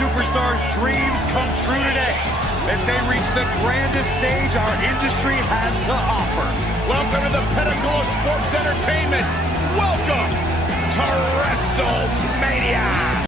Superstars' dreams come true today as they reach the grandest stage our industry has to offer. Welcome to the pinnacle of sports entertainment. Welcome to WrestleMania.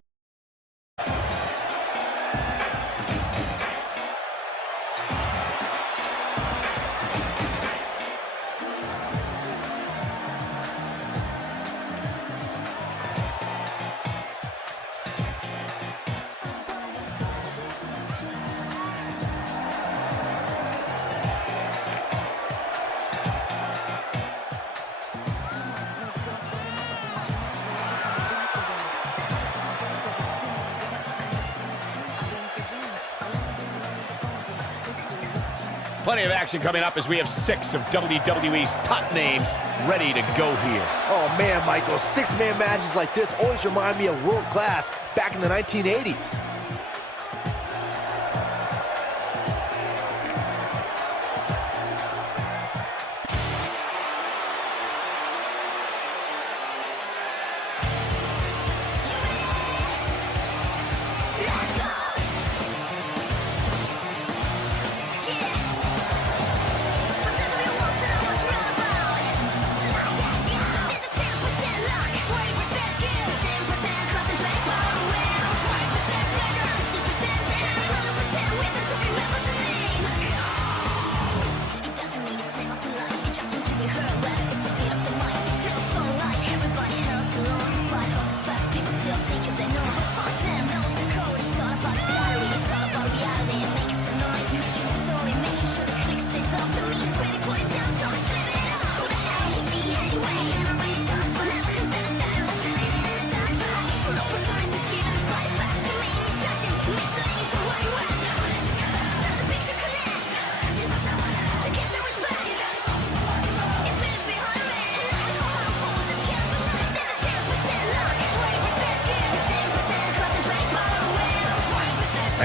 Plenty of action coming up as we have 6 of WWE's top names ready to go here. Oh man, Michael, 6-man matches like this always remind me of world class back in the 1980s.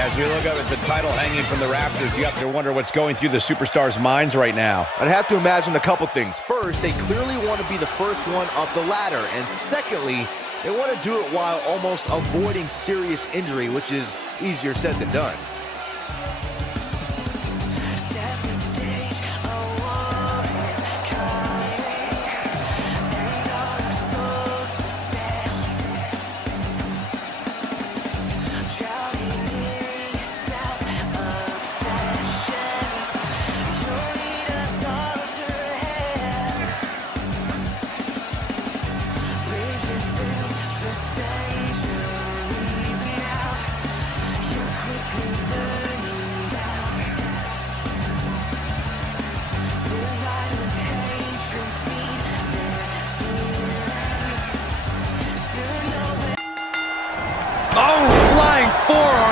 As we look up at the title hanging from the rafters, you have to wonder what's going through the superstars' minds right now. I'd have to imagine a couple things. First, they clearly want to be the first one up the ladder. And secondly, they want to do it while almost avoiding serious injury, which is easier said than done.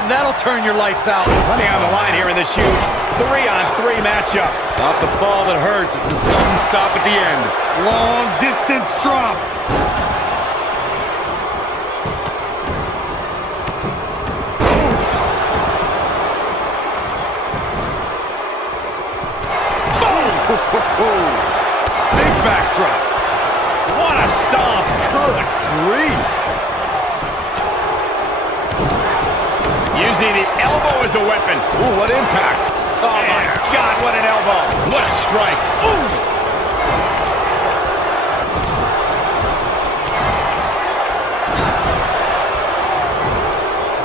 That'll turn your lights out. Plenty on the line here in this huge 3-on-3 matchup. Not the fall that hurts, it's the sudden stop at the end. Long distance drop. Boom! Big backdrop. What a stomp. Good grief. Using the elbow as a weapon. Ooh, what impact. Oh, my God, what an elbow. What a strike. Ooh.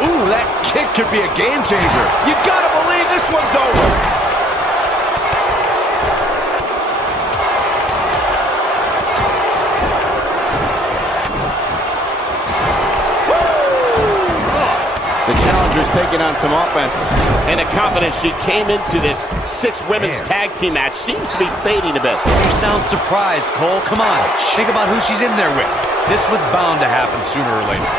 Ooh. Ooh, that kick could be a game changer. You gotta believe this one's over. The challenger's taking on some offense. And the confidence she came into this 6 women's tag team match seems to be fading a bit. You sound surprised, Cole. Come on. Think about who she's in there with. This was bound to happen sooner or later.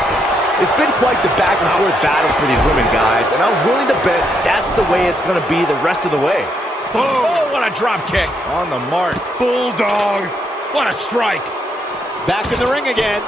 It's been quite the back-and-forth battle for these women, guys, and I'm willing to bet that's the way it's going to be the rest of the way. Oh, what a drop kick. On the mark. Bulldog. What a strike. Back in the ring again.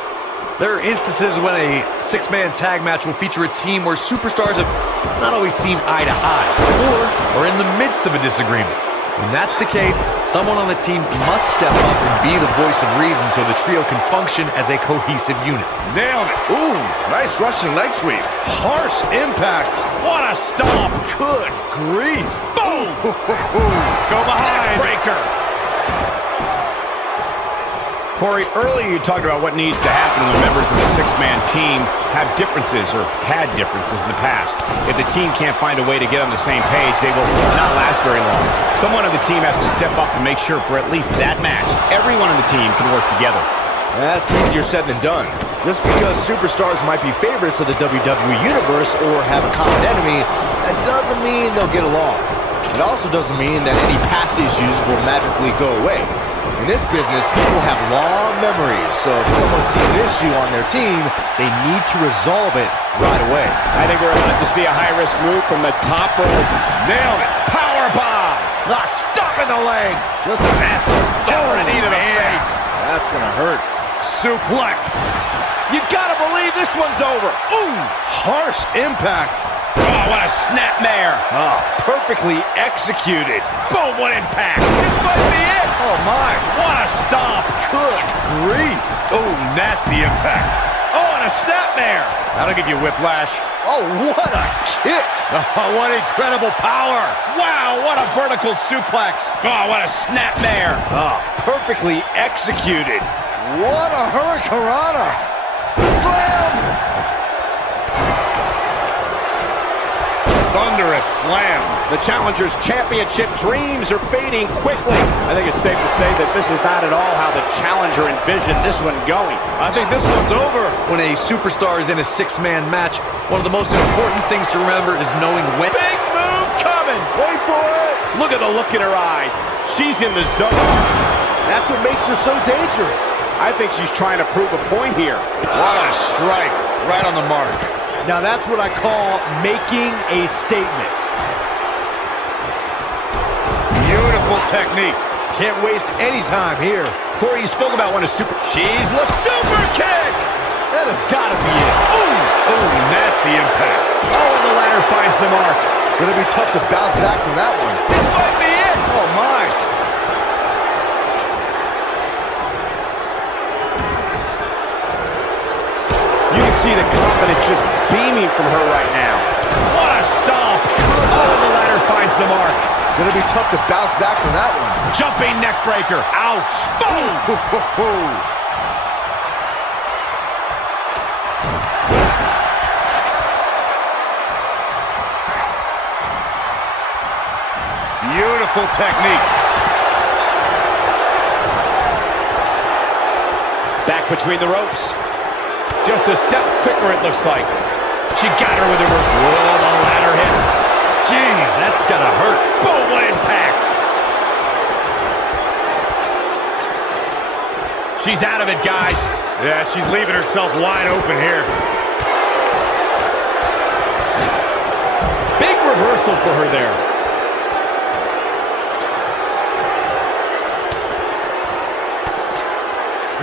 There are instances when a 6-man tag match will feature a team where superstars have not always seen eye to eye, or are in the midst of a disagreement. When that's the case, someone on the team must step up and be the voice of reason so the trio can function as a cohesive unit. Nailed it. Ooh, nice Russian leg sweep. Harsh impact. What a stomp. Good grief. Boom. Go behind. Breaker. Corey, earlier you talked about what needs to happen when members of a 6-man team have differences or had differences in the past. If the team can't find a way to get on the same page, they will not last very long. Someone on the team has to step up and make sure for at least that match, everyone on the team can work together. That's easier said than done. Just because superstars might be favorites of the WWE Universe or have a common enemy, that doesn't mean they'll get along. It also doesn't mean that any past issues will magically go away. In this business, people have long memories, so if someone sees an issue on their team, they need to resolve it right away. I think we're about to see a high-risk move from the top rope. Nailed it. Power bomb. Stop in the leg. Just a massive knee to the face. That's gonna hurt. Suplex. You gotta believe this one's over. Ooh, harsh impact. Oh, what a snapmare. Oh, perfectly executed. Boom, what impact. This might be it. Oh my, What a stomp. good grief. Oh, nasty impact. Oh, and a snapmare. That'll give you whiplash. Oh, what a kick. Oh, what incredible power. Wow, what a vertical suplex. Oh, what a snapmare. Oh, perfectly executed. What a hurricanrana. Slam. Thunderous slam. The challenger's championship dreams are fading quickly. I think it's safe to say that this is not at all how the challenger envisioned this one going. I think this one's over. When a superstar is in a 6-man match, one of the most important things to remember is knowing when. Big move coming. Wait for it. Look at the look in her eyes. She's in the zone. That's what makes her so dangerous. I think she's trying to prove a point here. What a strike. Right on the mark. Now that's what I call making a statement. Beautiful technique. Can't waste any time here. Corey, you spoke about when a super... She's looked super kick. That has got to be it. Ooh, oh, nasty impact. Oh, and the ladder finds the mark. Gonna be tough to bounce back from that one. This might be it. Oh my. You can see the confidence just beaming from her right now. What a stomp. Oh, and the ladder finds the mark. Gonna be tough to bounce back from that one. Jumping neck breaker. Ouch. Boom. Beautiful technique. Back between the ropes. Just a step quicker, it looks like. She got her with her... Whoa, the ladder hits. Jeez, that's gotta hurt. Boom, what impact. She's out of it, guys. Yeah, she's leaving herself wide open here. Big reversal for her there.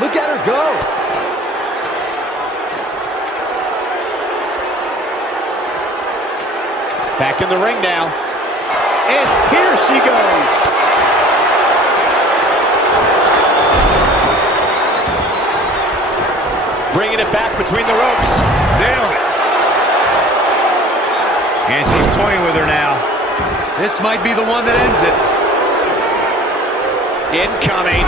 Look at her go. Back in the ring now. And here she goes. Bringing it back between the ropes. Nailed it. And she's toying with her now. This might be the one that ends it. Incoming.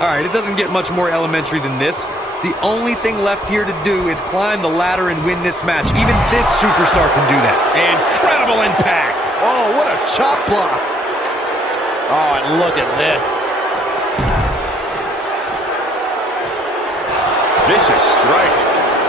All right, it doesn't get much more elementary than this. The only thing left here to do is climb the ladder and win this match. Even this superstar can do that. Incredible impact. Oh, what a chop block. Oh, and look at this. Vicious strike.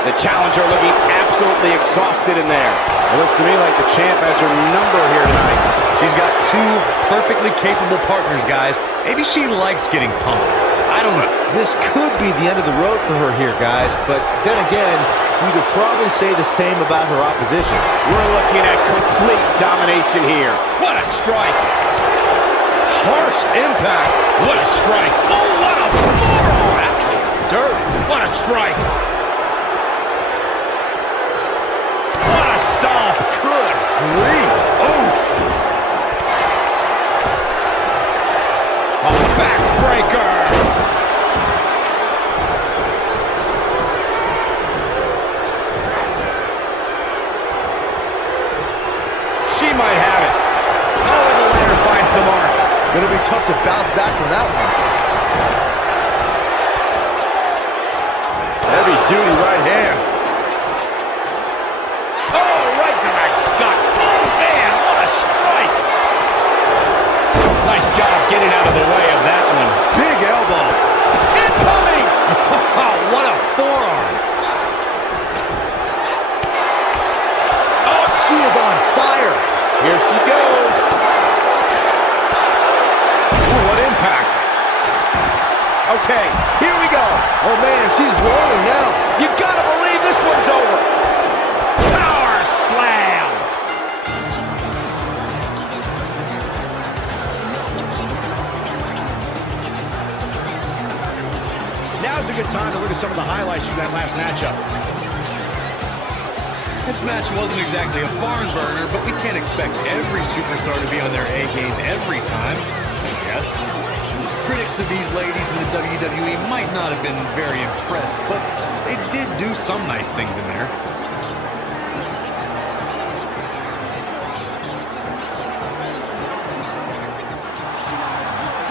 The challenger looking absolutely exhausted in there. It looks to me like the champ has her number here tonight. She's got two perfectly capable partners, guys. Maybe she likes getting pumped. I don't know. This could be the end of the road for her here, guys, but then again, we could probably say the same about her opposition. We're looking at complete domination here. What a strike. Harsh impact. What a strike. Oh, what a forearm. Dirty. What a strike. What a stomp. Good grief. Oof. Oh, backbreaker. She might have it. Oh, and the ladder finds the mark. Gonna be tough to bounce back from that one. Heavy duty right hand. Oh, right to the gut. Oh, man, what a strike. Nice job getting out of the way of that one. Big elbow. Incoming. Oh, what a forearm. Oh, she is on fire. Here she goes. Ooh, what impact. Okay, here we go. Oh, man, she's rolling now. You gotta believe this one's over. Power slam. Now's a good time to look at some of the highlights from that last matchup. This match wasn't exactly a barn burner, but we can't expect every superstar to be on their A game every time, I guess. Critics of these ladies in the WWE might not have been very impressed, but they did do some nice things in there.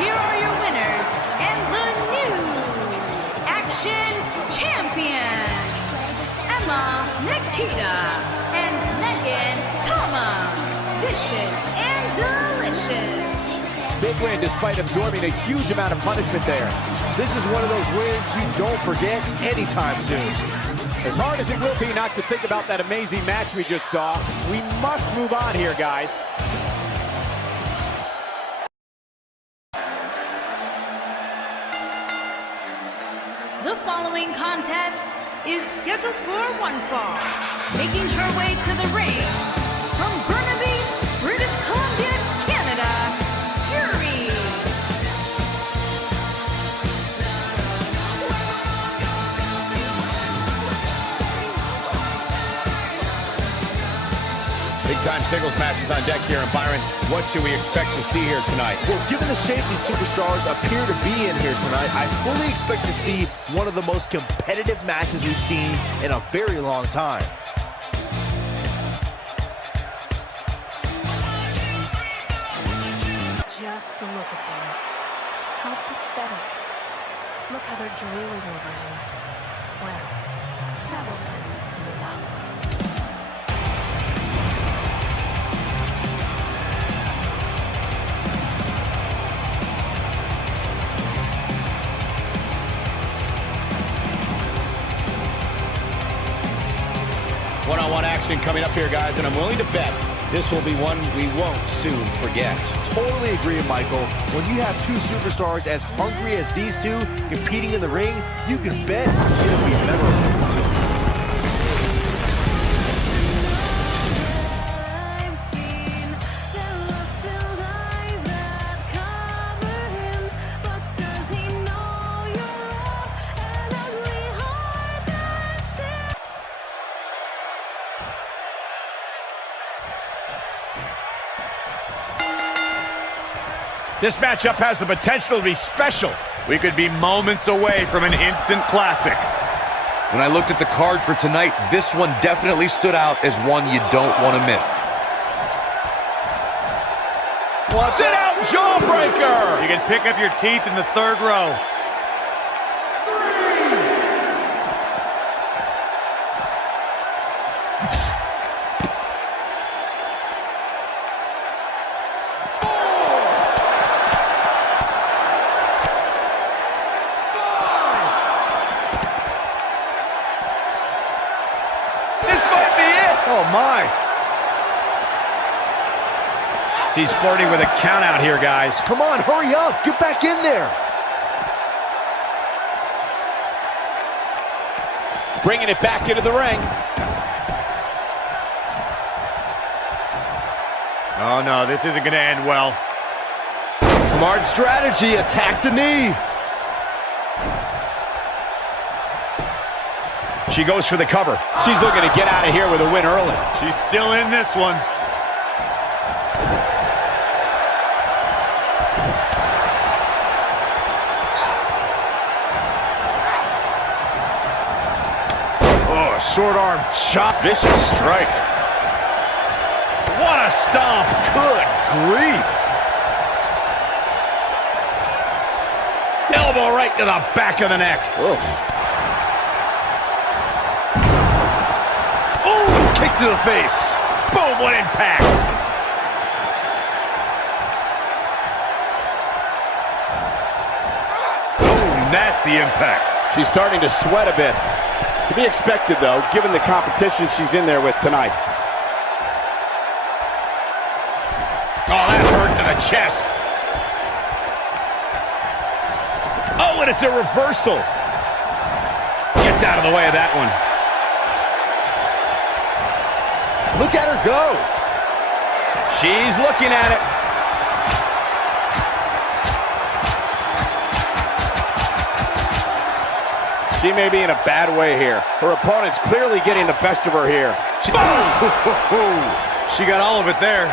Here are your winners and the new Action Champions, Emma Nikita and Megan Tama. Vicious and delicious. Big win despite absorbing a huge amount of punishment there. This is one of those wins you don't forget anytime soon. As hard as it will be not to think about that amazing match we just saw, we must move on here, guys. The following contest is scheduled for one fall. Making her way to the ring from Burnaby, British Columbia, Canada, Yuri. Big-time singles matches on deck here. And Byron, what should we expect to see here tonight? Well, given the shape these superstars appear to be in here tonight, I fully expect to see one of the most competitive matches we've seen in a very long time. Just look at them. How pathetic. Look how they're drooling over him. Well, that will end soon enough. One-on-one action coming up here, guys, and I'm willing to bet this will be one we won't soon forget. Totally agree, Michael. When you have two superstars as hungry as these two competing in the ring, you can bet it'll be memorable. This matchup has the potential to be special. We could be moments away from an instant classic. When I looked at the card for tonight, this one definitely stood out as one you don't want to miss. Sit out jawbreaker! You can pick up your teeth in the third row. She's flirting with a count out here, guys. Come on, hurry up. Get back in there. Bringing it back into the ring. Oh, no, this isn't going to end well. Smart strategy. Attack the knee. She goes for the cover. She's looking to get out of here with a win early. She's still in this one. Oh, short arm chop. Vicious strike. What a stomp. Good grief. Elbow right to the back of the neck. Oof. Kick to the face. Boom, what impact. Oh, nasty impact. She's starting to sweat a bit. To be expected, though, given the competition she's in there with tonight. Oh, that hurt to the chest. Oh, and it's a reversal. Gets out of the way of that one. Look at her go. She's looking at it. She may be in a bad way here. Her opponent's clearly getting the best of her here. She got all of it there.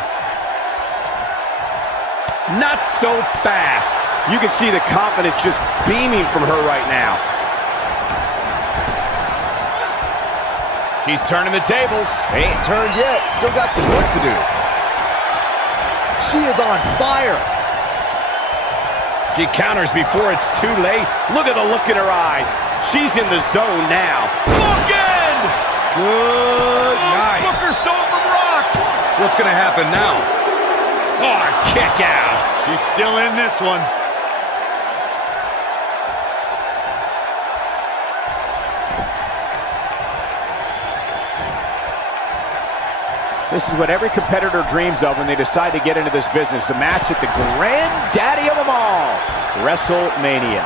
Not so fast. You can see the confidence just beaming from her right now. She's turning the tables. Ain't turned yet. Still got some work to do. She is on fire. She counters before it's too late. Look at the look in her eyes. She's in the zone now. Bookend! Good night. Booker stole from Rock. What's going to happen now? Oh, a kick out. She's still in this one. This is what every competitor dreams of when they decide to get into this business. A match at the granddaddy of them all, WrestleMania.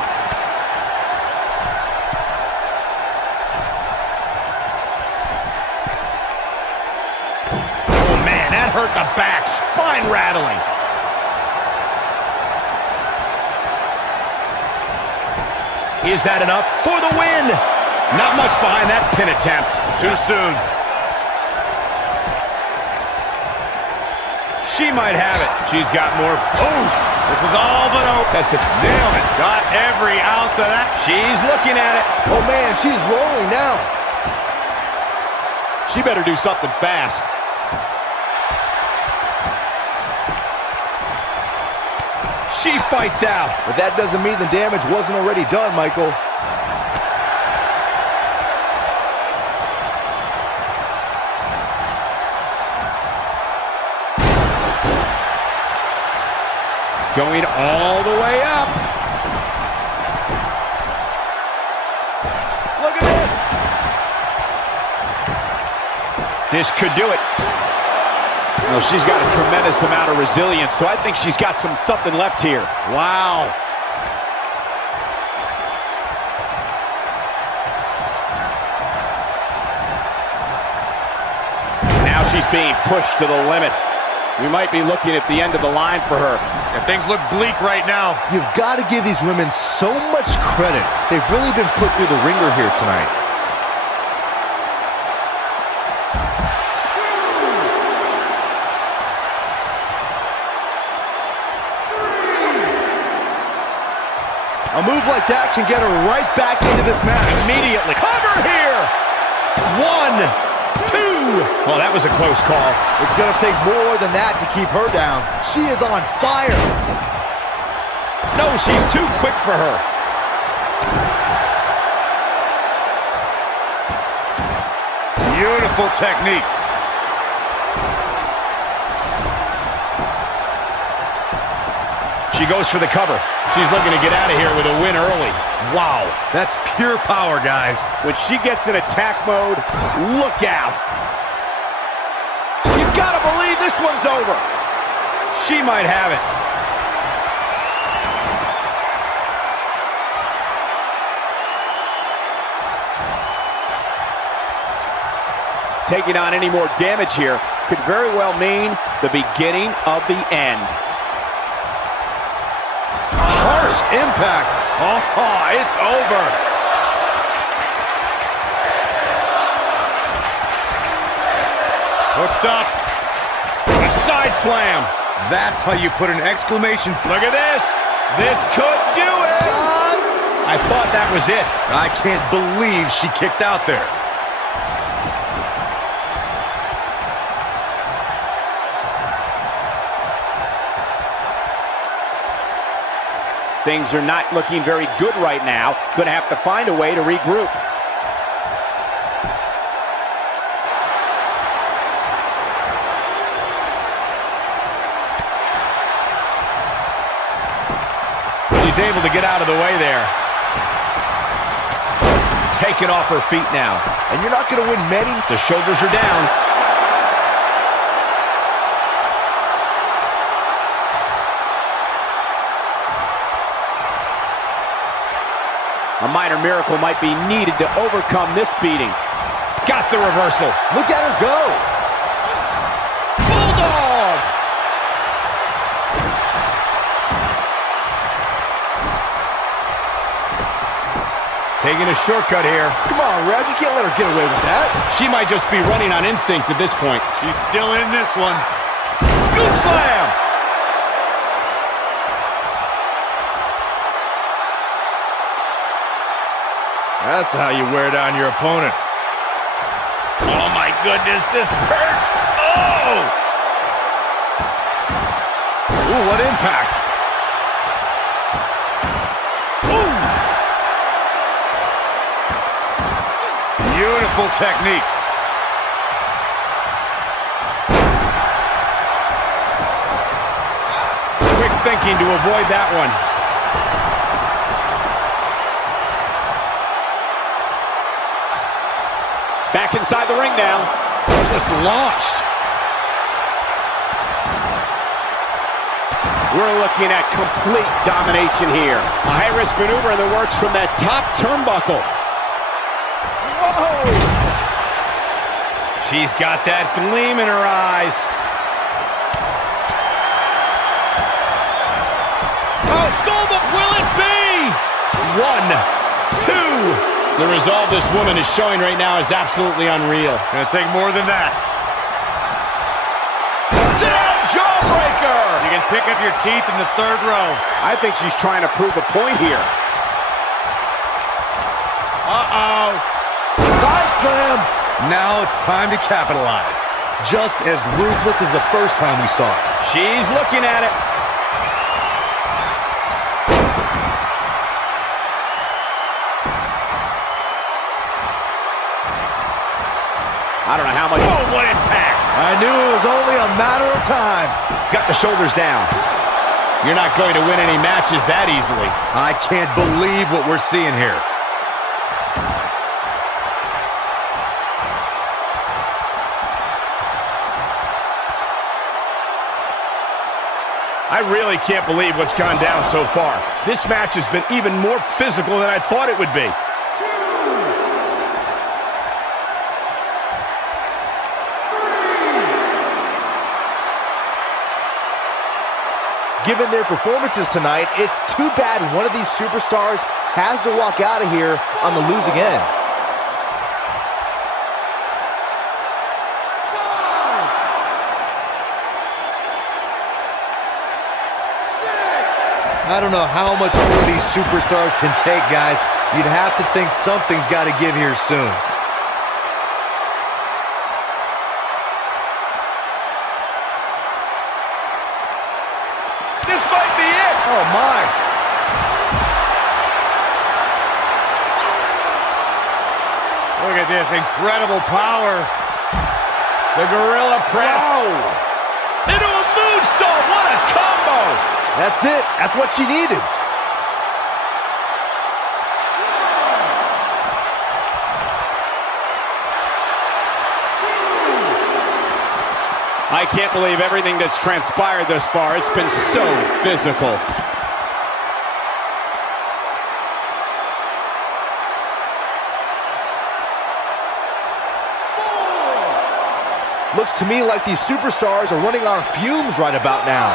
Oh, man, that hurt the back. Spine rattling. Is that enough for the win? Not much behind that pin attempt. Too soon. She might have it. She's got more. Oh, this is all but open. That's it. Nailed it. Got every ounce of that. She's looking at it. Oh, man, she's rolling now. She better do something fast. She fights out. But that doesn't mean the damage wasn't already done, Michael. Going all the way up. Look at this. This could do it. Well, she's got a tremendous amount of resilience, so I think she's got something left here. Wow. Now she's being pushed to the limit. We might be looking at the end of the line for her. And things look bleak right now. You've got to give these women so much credit. They've really been put through the ringer here tonight. A move like that can get her right back into this match. Immediately. Cover here. 1, 2. Oh, that was a close call. It's going to take more than that to keep her down. She is on fire. No, she's too quick for her. Beautiful technique. She goes for the cover. She's looking to get out of here with a win early. Wow. That's pure power, guys. When she gets in attack mode, look out. You gotta believe this one's over. She might have it. Taking on any more damage here could very well mean the beginning of the end. Harsh impact. Oh, it's over. Hooked up. A side slam. That's how you put an exclamation. Look at this. This could do it. I thought that was it. I can't believe she kicked out there. Things are not looking very good right now. Going to have to find a way to regroup. She's able to get out of the way there. Taken off her feet now. And you're not going to win many. The shoulders are down. A minor miracle might be needed to overcome this beating. Got the reversal. Look at her go. Bulldog! Taking a shortcut here. Come on, Rev. You can't let her get away with that. She might just be running on instinct at this point. She's still in this one. Scoop slam! That's how you wear down your opponent. Oh my goodness, this hurts! Oh! Ooh, what impact! Ooh! Beautiful technique. Quick thinking to avoid that one. Back inside the ring now. Just launched. We're looking at complete domination here. A high-risk maneuver in the works from that top turnbuckle. Whoa! She's got that gleam in her eyes. Oh, skullbuck, will it be? 1, 2. The resolve this woman is showing right now is absolutely unreal. Gonna take more than that. Sit-up jawbreaker! You can pick up your teeth in the third row. I think she's trying to prove a point here. Uh-oh. Side slam. Now it's time to capitalize. Just as ruthless as the first time we saw it. She's looking at it. I don't know how much... Oh, what impact! I knew it was only a matter of time. Got the shoulders down. You're not going to win any matches that easily. I can't believe what we're seeing here. I really can't believe what's gone down so far. This match has been even more physical than I thought it would be. Given their performances tonight, it's too bad one of these superstars has to walk out of here on the losing end. I don't know how much more these superstars can take, guys. You'd have to think something's got to give here soon. This might be it! Oh, my. Look at this incredible power. The gorilla press. Whoa. Into a moonsault. What a combo! That's it. That's what she needed. I can't believe everything that's transpired thus far. It's been so physical. Looks to me like these superstars are running on fumes right about now.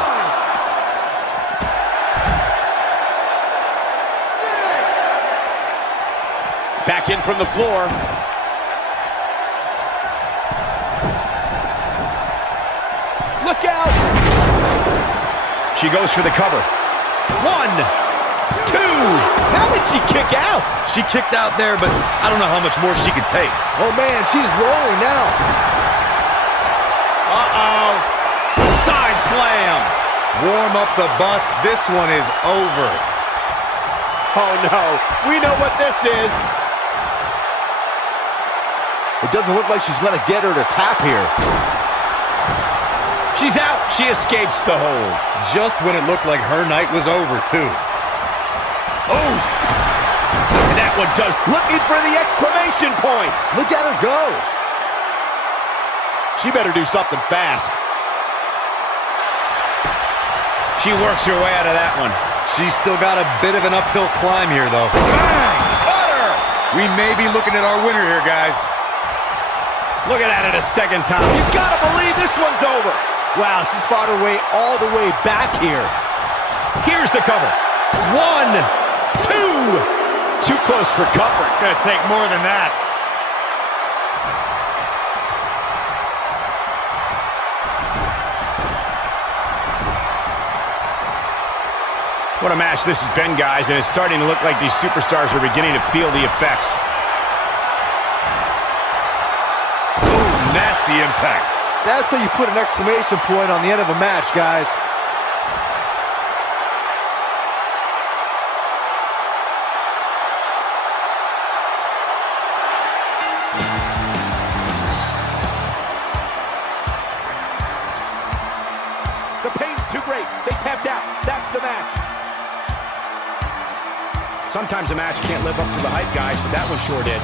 6. Back in from the floor. Look out! She goes for the cover. 1, 2. How did she kick out? She kicked out there, but I don't know how much more she can take. Oh man, she's rolling now. Uh-oh. Side slam. Warm up the bus. This one is over. Oh no, we know what this is. It doesn't look like she's gonna get her to tap here. She's out. She escapes the hold. Just when it looked like her night was over, too. Oh! And that one does. Looking for the exclamation point. Look at her go. She better do something fast. She works her way out of that one. She's still got a bit of an uphill climb here, though. Bang! Cut her! We may be looking at our winner here, guys. Looking at it a second time. You gotta believe this one's over. Wow, she's fought her way all the way back here. Here's the cover. 1, 2. Too close for cover. It's gonna take more than that. What a match this has been, guys, and it's starting to look like these superstars are beginning to feel the effects. Ooh, nasty impact. That's how you put an exclamation point on the end of a match, guys. The pain's too great. They tapped out. That's the match. Sometimes a match can't live up to the hype, guys, but that one sure did.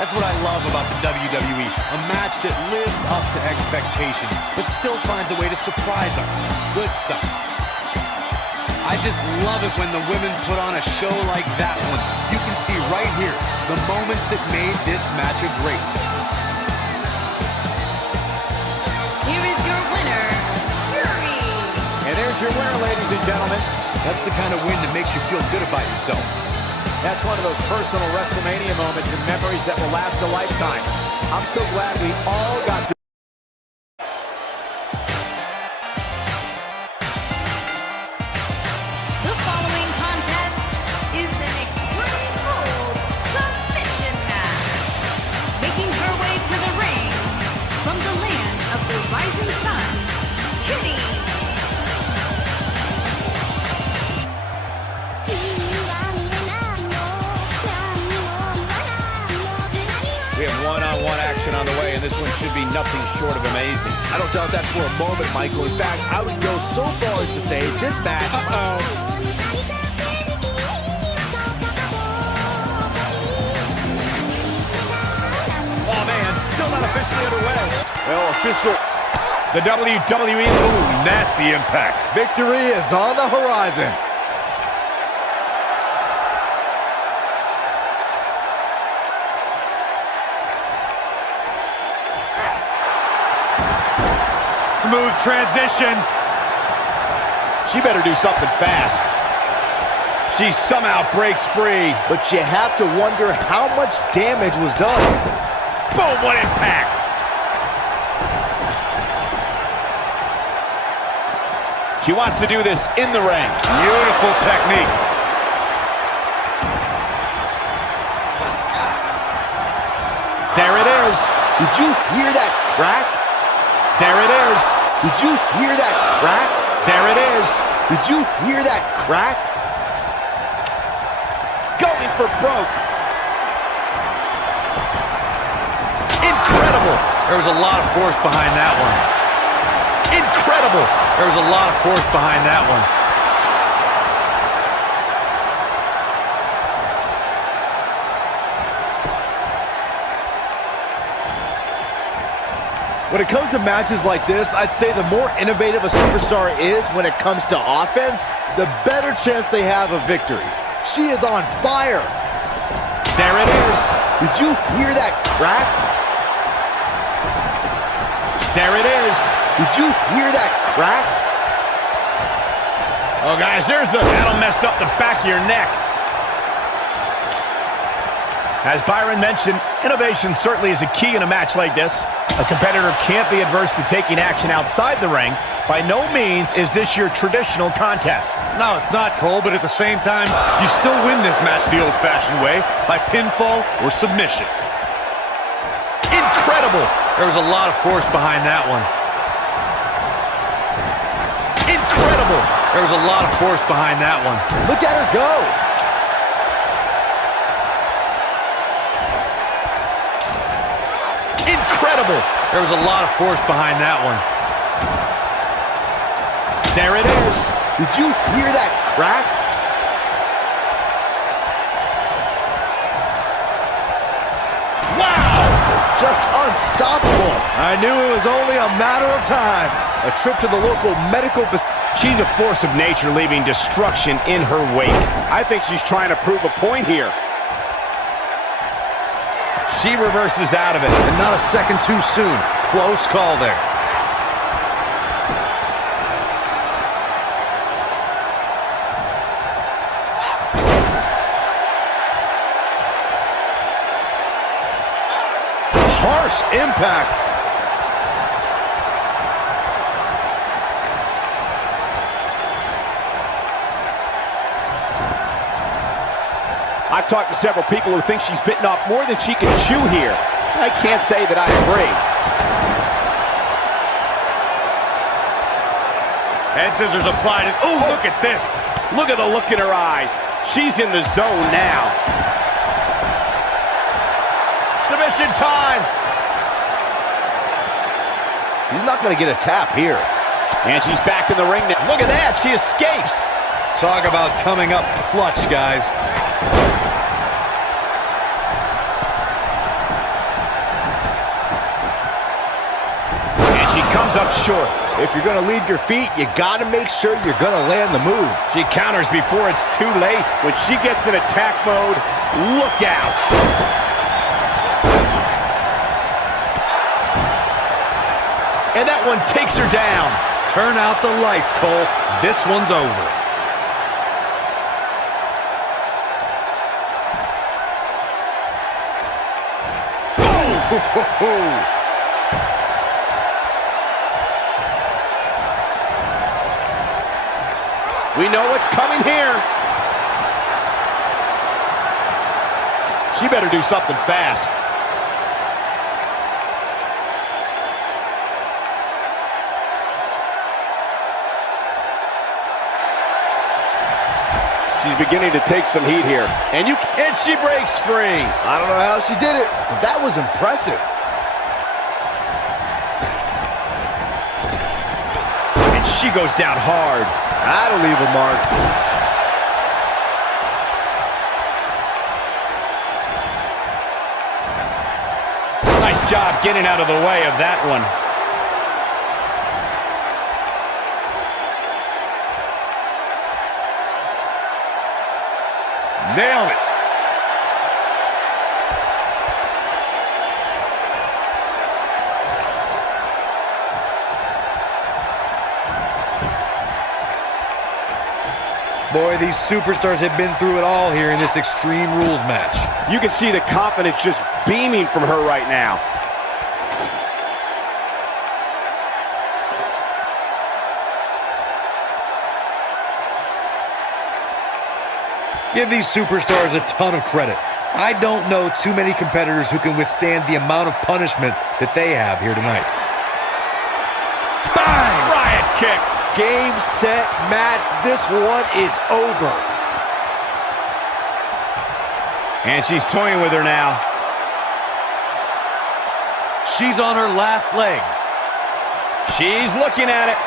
That's what I love about the WWE. A match that lives up to expectation, but still finds a way to surprise us. Good stuff. I just love it when the women put on a show like that one. You can see right here the moments that made this match a great. Here is your winner, Yuri. And there's your winner, ladies and gentlemen. That's the kind of win that makes you feel good about yourself. That's one of those personal WrestleMania moments and memories that will last a lifetime. I'm so glad we all got to. The following contest is an extreme hold submission match. Making her way to the ring from the land of the rising sun, Kitty. We have one-on-one action on the way, and this one should be nothing short of amazing. I don't doubt that for a moment, Michael. In fact, I would go so far as to say this match... Oh, man, still not officially underway. Well, official. The WWE. Ooh, nasty impact. Victory is on the horizon. Smooth transition. She better do something fast. She somehow breaks free. But you have to wonder how much damage was done. Boom, what impact. She wants to do this in the ring. Beautiful technique. There it is. Did you hear that crack? There it is. Did you hear that crack? There it is. Did you hear that crack? Going for broke. Incredible. There was a lot of force behind that one. Incredible. There was a lot of force behind that one. When it comes to matches like this, I'd say the more innovative a superstar is when it comes to offense, the better chance they have of victory. She is on fire. There it is. Did you hear that crack? There it is. Did you hear that crack? Oh, guys, that'll mess up the back of your neck. As Byron mentioned, innovation certainly is a key in a match like this. A competitor can't be adverse to taking action outside the ring. By no means is this your traditional contest. No, it's not, Cole, but at the same time, you still win this match the old-fashioned way, by pinfall or submission. Incredible! There was a lot of force behind that one. Incredible! There was a lot of force behind that one. Look at her go! Incredible! There was a lot of force behind that one. There it is. Did you hear that crack? Wow! Just unstoppable. I knew it was only a matter of time. A trip to the local medical facility. She's a force of nature, leaving destruction in her wake. I think she's trying to prove a point here. She reverses out of it. And not a second too soon. Close call there. Harsh impact. I've talked to several people who think she's bitten off more than she can chew here. I can't say that I agree. Head scissors applied. Oh, look at this. Look at the look in her eyes. She's in the zone now. Submission time. He's not going to get a tap here. And she's back in the ring now. Look at that. She escapes. Talk about coming up clutch, guys. And she comes up short. If you're going to leave your feet, you got to make sure you're going to land the move. She counters before it's too late. When she gets in attack mode, look out. And that one takes her down. Turn out the lights, Cole. This one's over. We know what's coming here. She better do something fast. She's beginning to take some heat here. And she breaks free. I don't know how she did it, but that was impressive. And she goes down hard. That'll leave a mark. Nice job getting out of the way of that one. Nailed it. Boy, these superstars have been through it all here in this Extreme Rules match. You can see the confidence just beaming from her right now. Give these superstars a ton of credit. I don't know too many competitors who can withstand the amount of punishment that they have here tonight. Bang! Riot kick. Game, set, match. This one is over. And she's toying with her now. She's on her last legs. She's looking at it.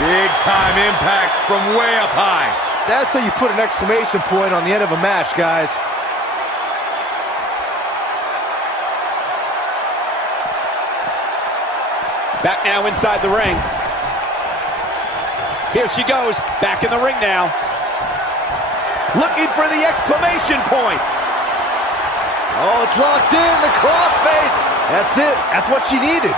Big time impact from way up high. That's how you put an exclamation point on the end of a match, guys. Back now inside the ring. Here she goes, back in the ring now. Looking for the exclamation point. Oh, it's locked in, the crossface. That's it, that's what she needed.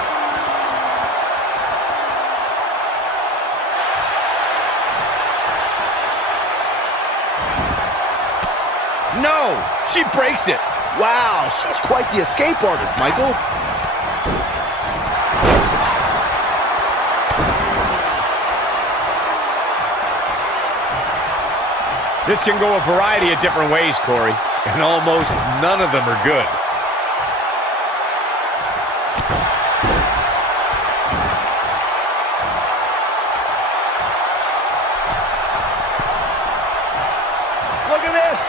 No, she breaks it. Wow, she's quite the escape artist, Michael. This can go a variety of different ways, Corey. And almost none of them are good. Look at this.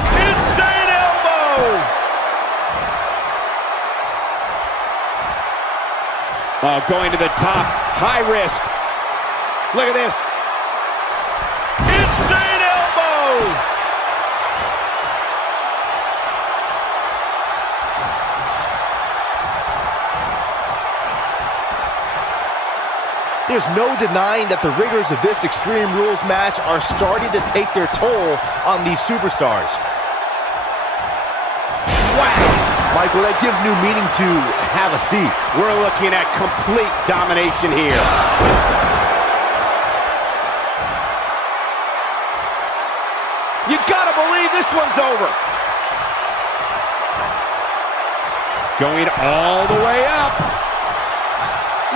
Insane elbow. Oh, going to the top, high risk. Look at this. Insane elbow. There's no denying that the rigors of this Extreme Rules match are starting to take their toll on these superstars. Whack! Michael, that gives new meaning to have a seat. We're looking at complete domination here. You gotta believe this one's over. Going all the way up.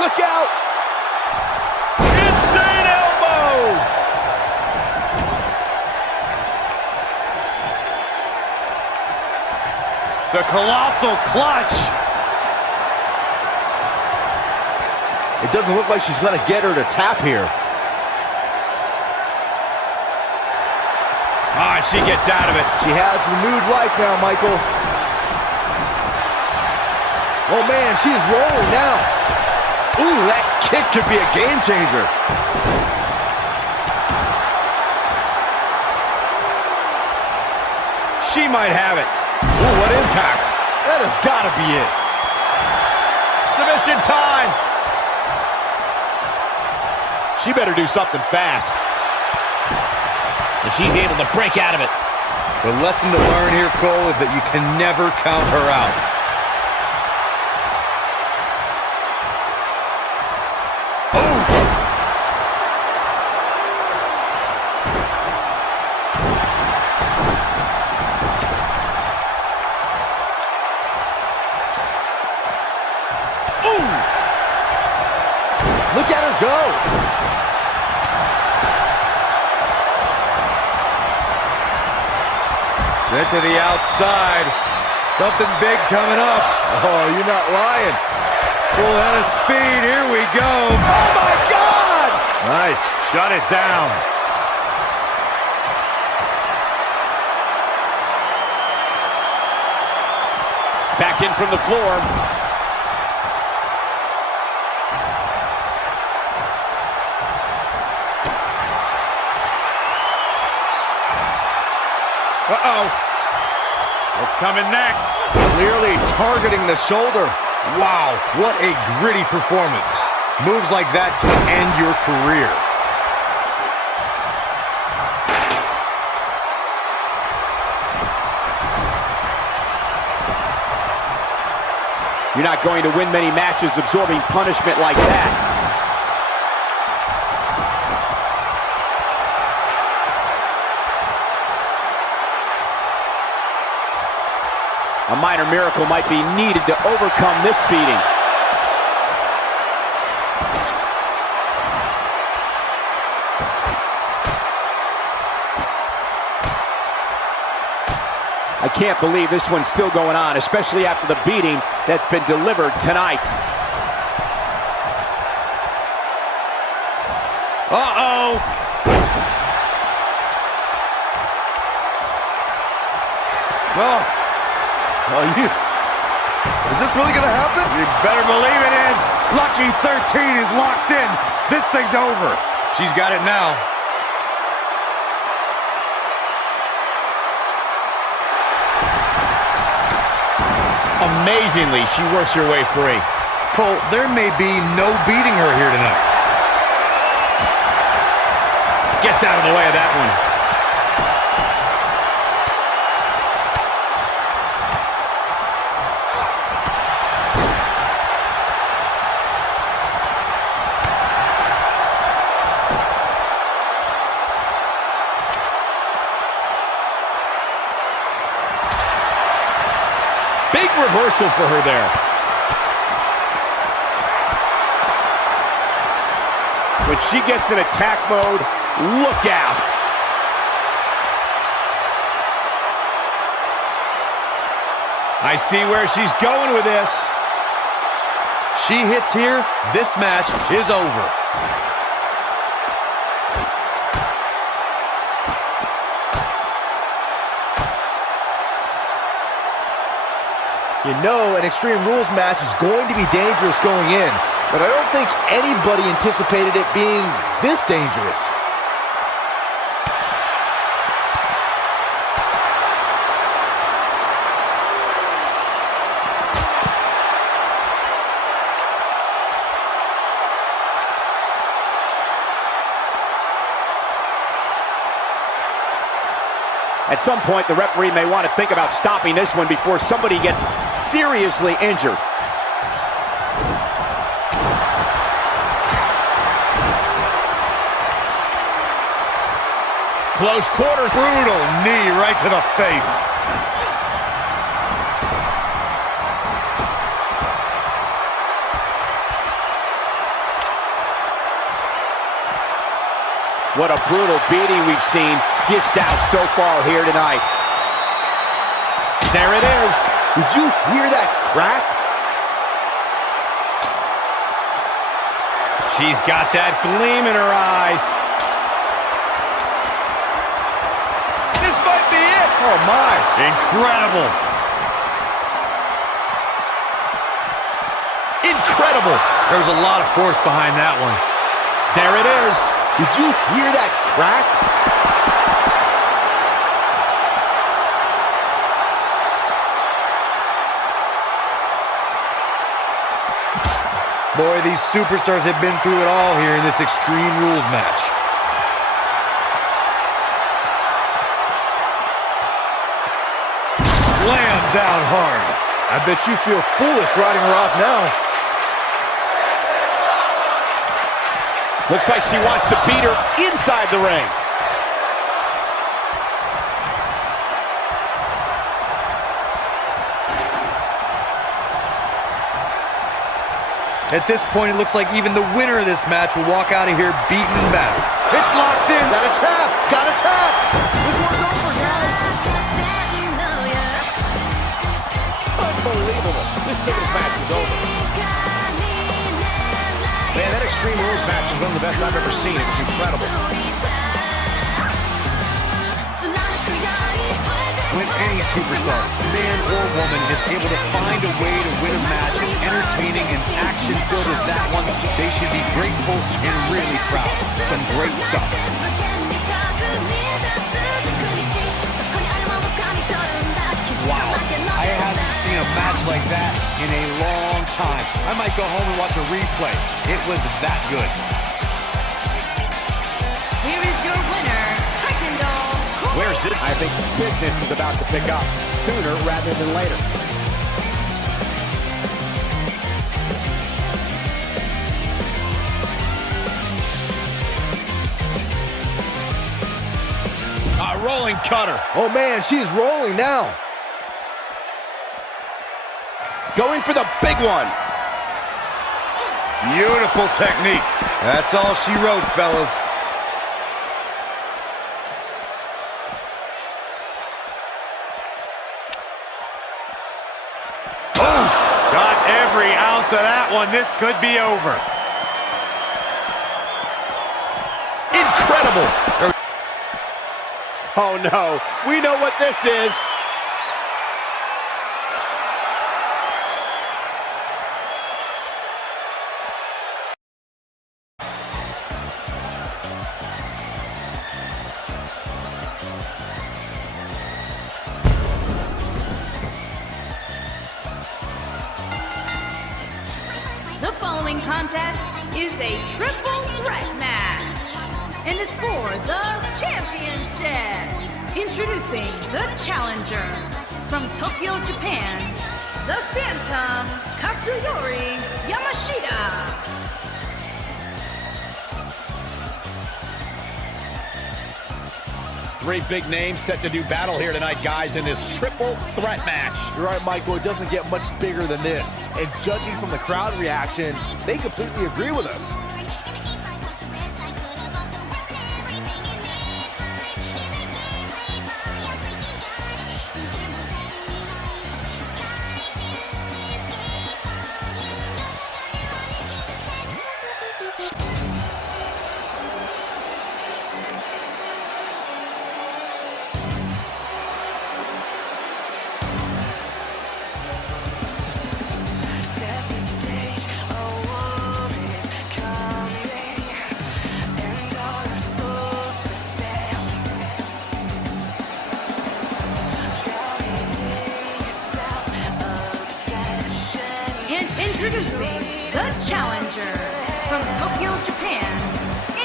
Look out. Insane elbow. The colossal clutch. It doesn't look like she's gonna get her to tap here. Ah, she gets out of it. She has renewed life now, Michael. Oh man, she's rolling now. Ooh, that kick could be a game changer. She might have it. Ooh, what impact. That has gotta be it. Submission time. She better do something fast. And she's able to break out of it. The lesson to learn here, Cole, is that you can never count her out. Look at her go. Then to the outside. Something big coming up. Oh, you're not lying. Full head of speed. Here we go. Oh, my God! Nice. Shut it down. Back in from the floor. Uh-oh. What's coming next? Clearly targeting the shoulder. Wow, what a gritty performance. Moves like that can end your career. You're not going to win many matches absorbing punishment like that. A minor miracle might be needed to overcome this beating. I can't believe this one's still going on, especially after the beating that's been delivered tonight. Uh-oh. Well, is this really gonna happen? You better believe it is. Lucky 13 is locked in. This thing's over. She's got it now. Amazingly, she works her way free. Cole, there may be no beating her here tonight. Gets out of the way of that one. Big reversal for her there. When she gets in attack mode, look out. I see where she's going with this. She hits here, this match is over. You know an Extreme Rules match is going to be dangerous going in, but I don't think anybody anticipated it being this dangerous. At some point, the referee may want to think about stopping this one before somebody gets seriously injured. Close quarters. Brutal knee right to the face. What a brutal beating we've seen dished out so far here tonight. There it is. Did you hear that crack? She's got that gleam in her eyes. This might be it. Oh my. Incredible. Incredible. There was a lot of force behind that one. There it is. Did you hear that crack? Boy, these superstars have been through it all here in this Extreme Rules match. Slam down hard. I bet you feel foolish riding her off now. Looks like she wants to beat her inside the ring. At this point, it looks like even the winner of this match will walk out of here beaten and battered. It's locked in. Got a tap. Got a tap. This one's over, guys. Unbelievable. This fitness match is over. Man, that Extreme Rules match is one of the best I've ever seen. It was incredible. When any superstar, man or woman, is able to find a way to win a match as entertaining and action-filled as that one, they should be grateful and really proud. Some great stuff. Wow, I haven't seen a match like that in a long time. I might go home and watch a replay. It was that good. Here is your winner, Where's it? I think business is about to pick up sooner rather than later. A rolling cutter. Oh man, she's rolling now. Going for the big one. Beautiful technique. That's all she wrote, fellas. Got every ounce of that one. This could be over. Incredible. Oh no, we know what this is. is a triple threat match and is for the championship. Introducing the challenger from Tokyo, Japan, the Phantom Katsuyori Yamashita. Three big names set to do battle here tonight, guys, in this triple threat match. You're right, Michael. It doesn't get much bigger than this. And judging from the crowd reaction, they completely agree with us. Introducing the challenger from Tokyo, Japan,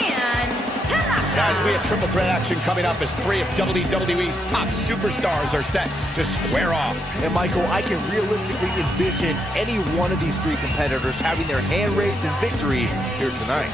and Tanaka. Guys, we have triple threat action coming up as three of WWE's top superstars are set to square off. And Michael, I can realistically envision any one of these three competitors having their hand raised in victory here tonight.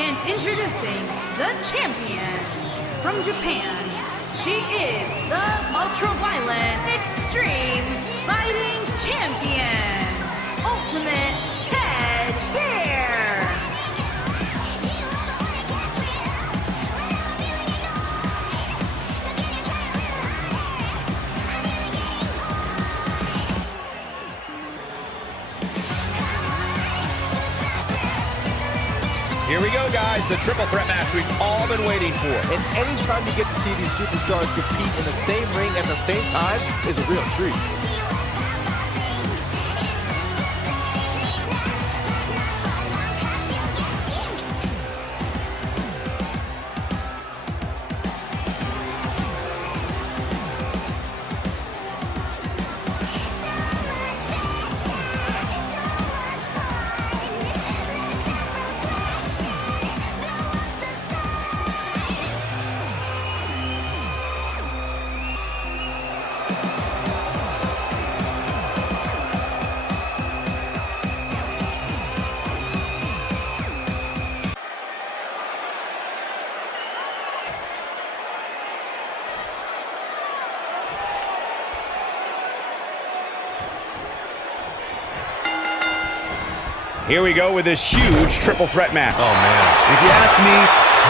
And introducing the champion from Japan, she is the ultra-violent extreme fighting champion, Ultimate Ted Bear. Here we go, guys, the triple threat match we've all been waiting for. And anytime you get to see these superstars compete in the same ring at the same time is a real treat. Here we go with this huge triple threat match. Oh, man. If you ask me,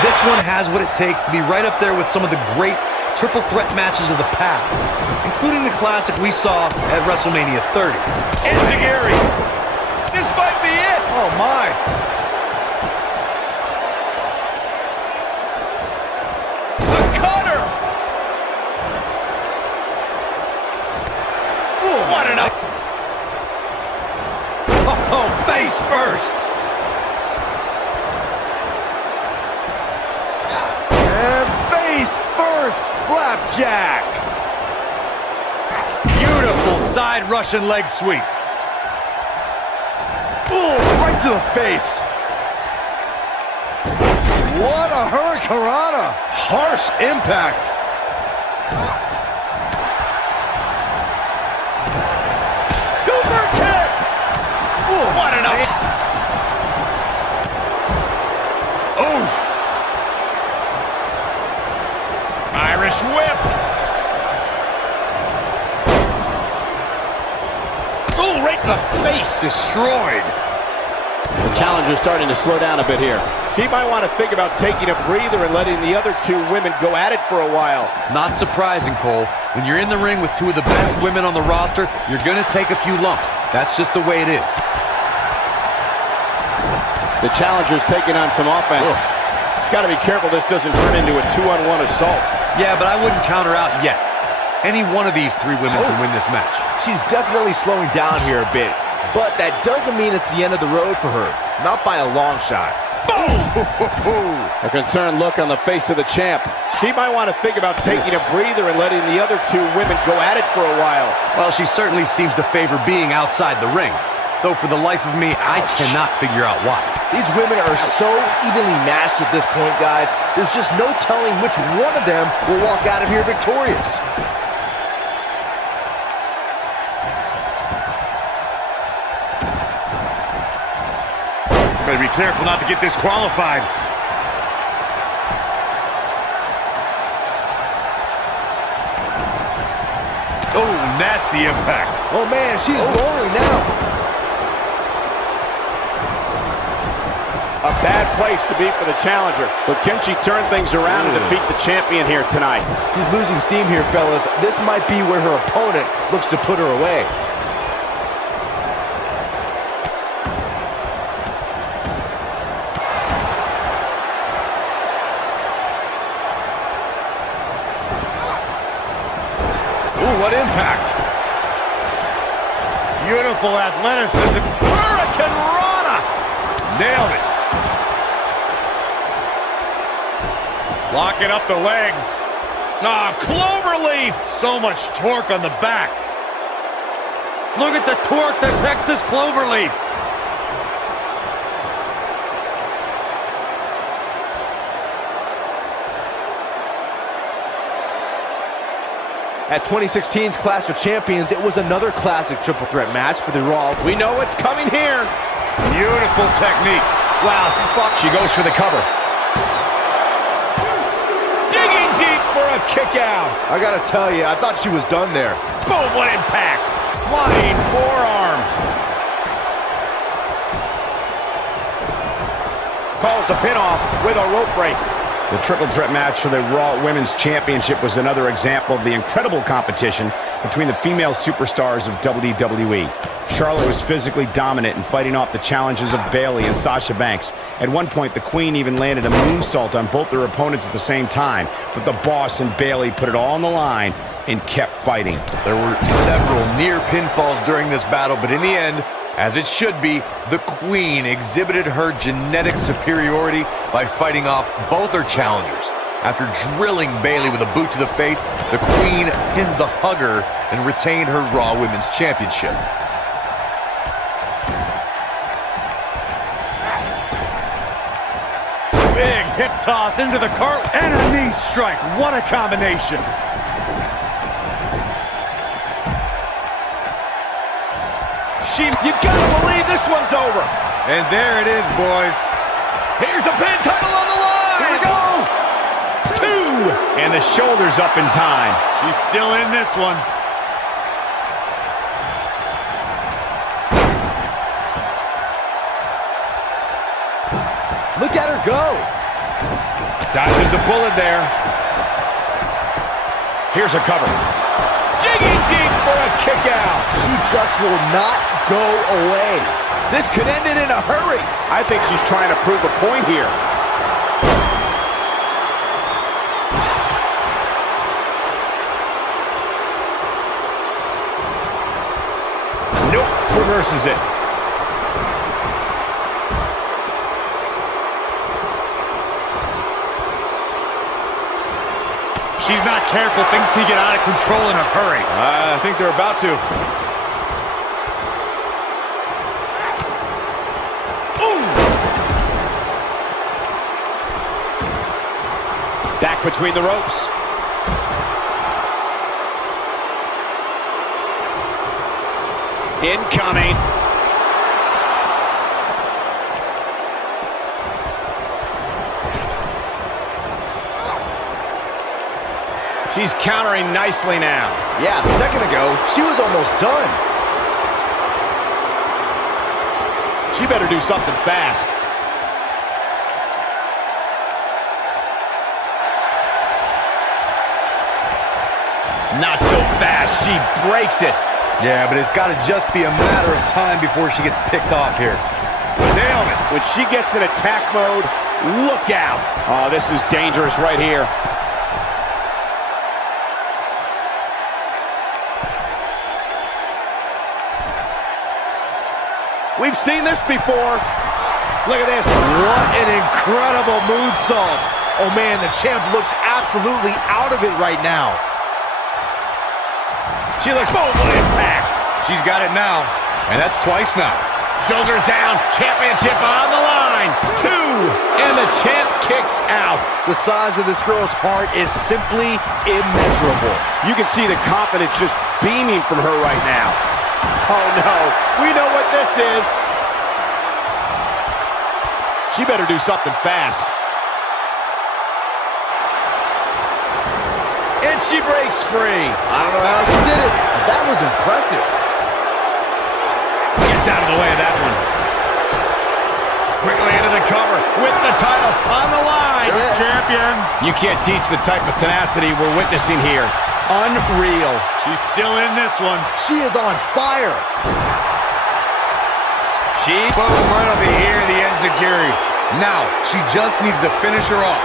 this one has what it takes to be right up there with some of the great triple threat matches of the past, including the classic we saw at WrestleMania 30. Enziguri. This might be it. Oh, my. The cutter. Ooh, what an up. Oh, face first. And face first, flapjack. Beautiful side Russian leg sweep. Ooh, right to the face. What a hurricanrana. Harsh impact. Super kick. Ooh, what an up. Oof. Irish whip. Ooh, right in the face. Destroyed. The challenger's starting to slow down a bit here. She might want to think about taking a breather and letting the other two women go at it for a while. Not surprising, Cole. When you're in the ring with two of the best women on the roster, you're going to take a few lumps. That's just the way it is. The challenger's taking on some offense. Got to be careful this doesn't turn into a 2-on-1 assault. Yeah, but I wouldn't count her out yet. Any one of these three women can win this match. She's definitely slowing down here a bit, but that doesn't mean it's the end of the road for her. Not by a long shot. Boom! A concerned look on the face of the champ. She might want to think about taking a breather and letting the other two women go at it for a while. Well, she certainly seems to favor being outside the ring. Though for the life of me, I cannot figure out why. These women are so evenly matched at this point, guys. There's just no telling which one of them will walk out of here victorious. Better be careful not to get disqualified. Oh, nasty impact. Oh, man, she's rolling now. A bad place to be for the challenger. But can she turn things around and defeat the champion here tonight? She's losing steam here, fellas. This might be where her opponent looks to put her away. What impact. Beautiful athleticism. Hurricane Rana. Nailed it. Locking up the legs. Cloverleaf. So much torque on the back. Look at the torque, the Texas Cloverleaf. At 2016's Clash of Champions, it was another classic triple threat match for the Raw. We know what's coming here. Beautiful technique. Wow, she's fought. She goes for the cover. Digging deep for a kick out. I gotta tell you, I thought she was done there. Boom, what impact. Flying forearm. Calls the pin off with a rope break. The triple threat match for the Raw Women's Championship was another example of the incredible competition between the female superstars of WWE. Charlotte was physically dominant and fighting off the challenges of Bayley and Sasha Banks. At one point, the Queen even landed a moonsault on both their opponents at the same time, but the Boss and Bayley put it all on the line and kept fighting. There were several near pinfalls during this battle, but in the end, as it should be, the Queen exhibited her genetic superiority by fighting off both her challengers. After drilling Bayley with a boot to the face, the Queen pinned the hugger and retained her Raw Women's Championship. Big hip toss into the cart and a knee strike. What a combination. You gotta believe this one's over. And there it is, boys. Here's the pin, title on the line. Here we go. 2, and the shoulders up in time. She's still in this one. Look at her go. Dodges a bullet there. Here's a cover. Digging deep for a kick out. She just will not go away. This could end it in a hurry. I think she's trying to prove a point here. Nope, reverses it. She's not careful. Things can get out of control in a hurry. I think they're about to. Back between the ropes. Incoming. She's countering nicely now. Yeah, a second ago, she was almost done. She better do something fast. Not so fast. She breaks it. Yeah, but it's got to just be a matter of time before she gets picked off here. Nailed it. When she gets in attack mode, look out. Oh, this is dangerous right here. We've seen this before. Look at this. What an incredible moonsault. Oh man, the champ looks absolutely out of it right now. She looks full of impact. She's got it now, and that's twice now. Shoulders down, championship on the line. 2, and the champ kicks out. The size of this girl's heart is simply immeasurable. You can see the confidence just beaming from her right now. Oh no, we know what this is. She better do something fast. And she breaks free. I don't know how she did it, but that was impressive. Gets out of the way of that one. Quickly into the cover with the title on the line. Champion. You can't teach the type of tenacity we're witnessing here. Unreal. She's still in this one. She is on fire. Boom, right over here, the enziguri. Now, she just needs to finish her off.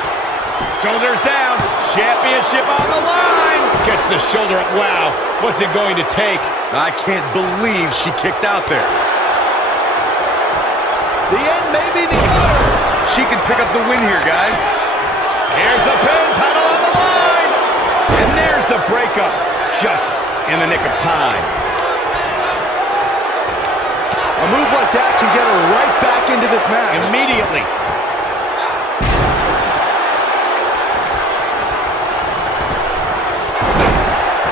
Shoulders down. Championship on the line. Gets the shoulder up. Wow. What's it going to take? I can't believe she kicked out there. The end may be Nikari. She can pick up the win here, guys. Here's the pin, title on the line. And there's the breakup. Just in the nick of time. A move like that can get her right back into this match. Immediately.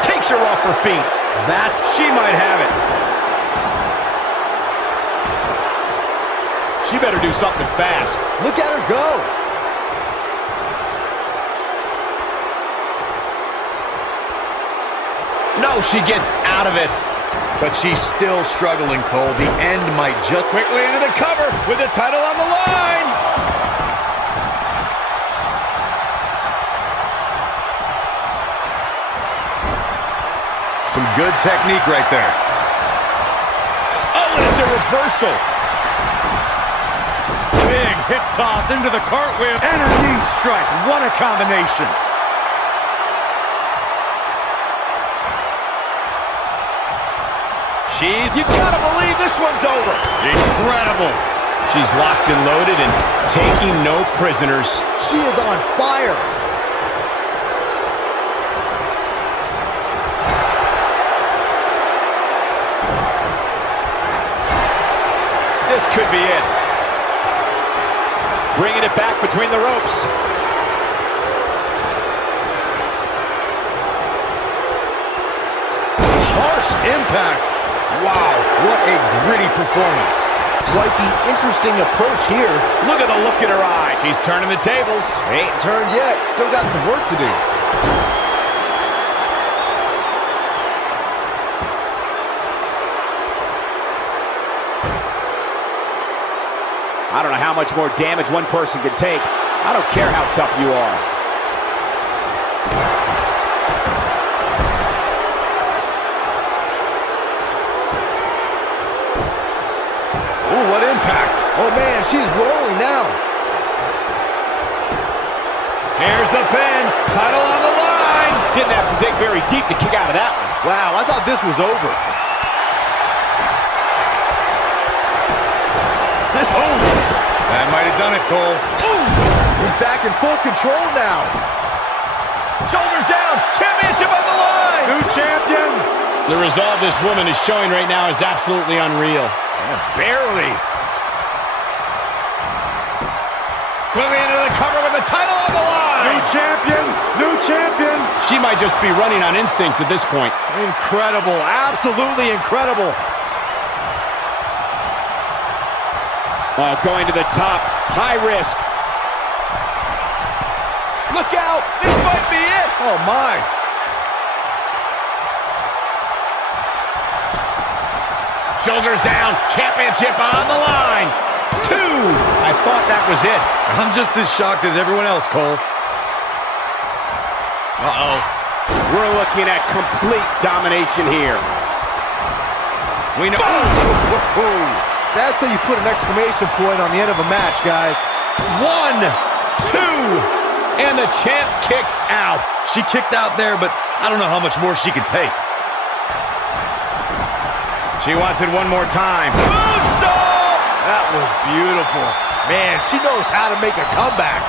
Takes her off her feet. She might have it. She better do something fast. Look at her go. No, she gets out of it. But she's still struggling, Cole. The end might just... Quickly into the cover with the title on the line. Some good technique right there. Oh, and it's a reversal. Big hip toss into the cartwheel. And a knee strike. What a combination. You gotta believe this one's over. Incredible. She's locked and loaded and taking no prisoners. She is on fire. This could be it. Bringing it back between the ropes. Harsh impact. Wow, what a gritty performance. Quite the interesting approach here. Look at the look in her eye. She's turning the tables. Ain't turned yet. Still got some work to do. I don't know how much more damage one person can take. I don't care how tough you are. Ooh, what impact. Oh, man, she's rolling now. Here's the pin. Title on the line. Didn't have to dig very deep to kick out of that one. Wow, I thought this was over. That might have done it, Cole. Ooh, he's back in full control now. Shoulders down. Championship on the line. New champion. The resolve this woman is showing right now is absolutely unreal. Barely. Quickly into the cover with the title on the line. New champion. New champion. She might just be running on instinct at this point. Incredible. Absolutely incredible. Going to the top. High risk. Look out. This might be it. Oh, my. Shoulders down. Championship on the line. 2. I thought that was it. I'm just as shocked as everyone else, Cole. Uh-oh. We're looking at complete domination here. We know. That's how you put an exclamation point on the end of a match, guys. 1, 2, and the champ kicks out. She kicked out there, but I don't know how much more she can take. She wants it one more time. Moonsault! That was beautiful. Man, she knows how to make a comeback.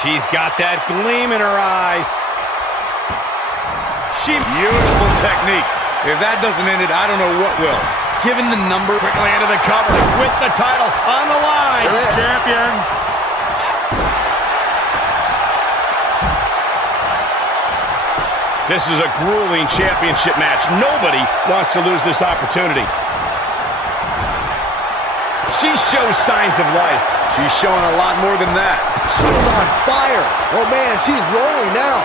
She's got that gleam in her eyes. Beautiful technique. If that doesn't end it, I don't know what will. Given the number, Quickly into the cover with the title on the line. Champion. This is a grueling championship match. Nobody wants to lose this opportunity. She shows signs of life. she's showing a lot more than that. She is on fire. Oh, man, she's rolling now.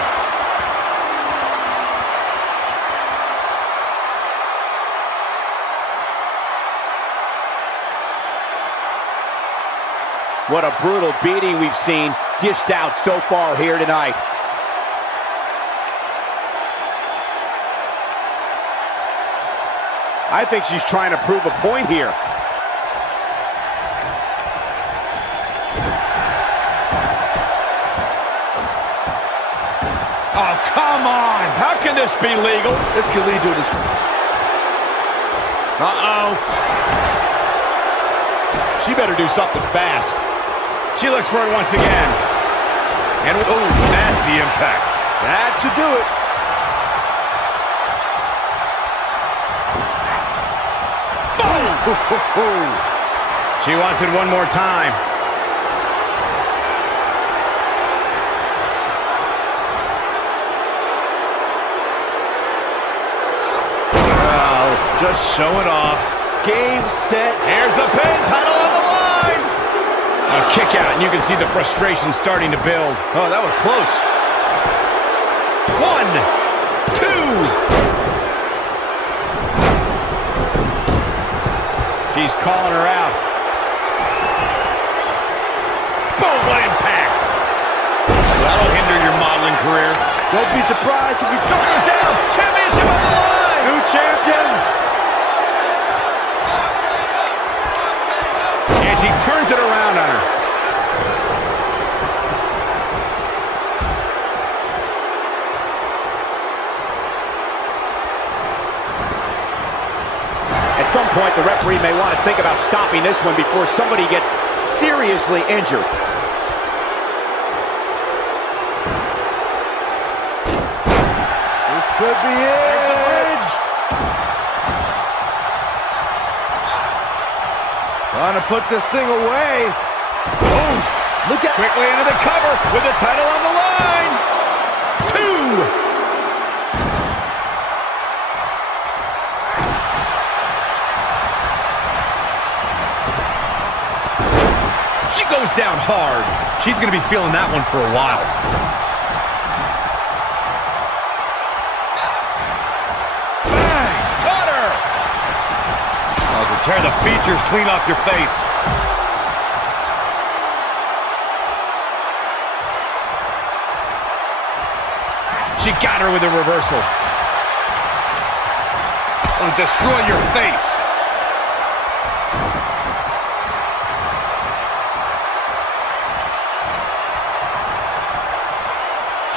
What a brutal beating we've seen dished out so far here tonight. I think she's trying to prove a point here. Oh, come on! How can this be legal? This could lead to a Uh-oh. She better do something fast. She looks for it once again. And, oh, nasty impact. That should do it. Boom! She wants it one more time. Oh, just showing off. Game, set. Here's the pin, title on the line. A kick out, and you can see the frustration starting to build. Oh, that was close. 1, 2. She's calling her out. Boom, what impact. That'll hinder your modeling career. Don't be surprised if we shoulders down. Championship on the line. New champion. And she turns it around on her. At some point, the referee may want to think about stopping this one before somebody gets seriously injured. This could be it. Trying to put this thing away. Boom. Look at Quickly into the cover with the title on the line. 2. She goes down hard. She's going to be feeling that one for a while. Bang! Got her! To tear the features clean off your face. She got her with a reversal. It'll destroy your face.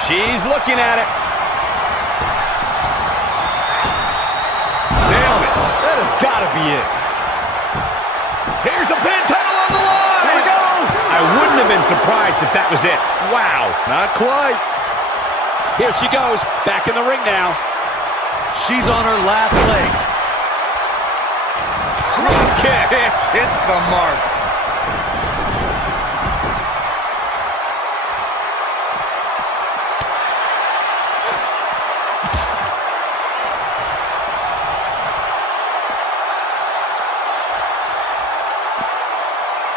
She's looking at it. Nailed it. That has got to be it. Here's the pin, title on the line. Here we go. I wouldn't have been surprised if that was it. Wow. Not quite. Here she goes, back in the ring now. She's on her last legs. Drop kick. Hits the mark.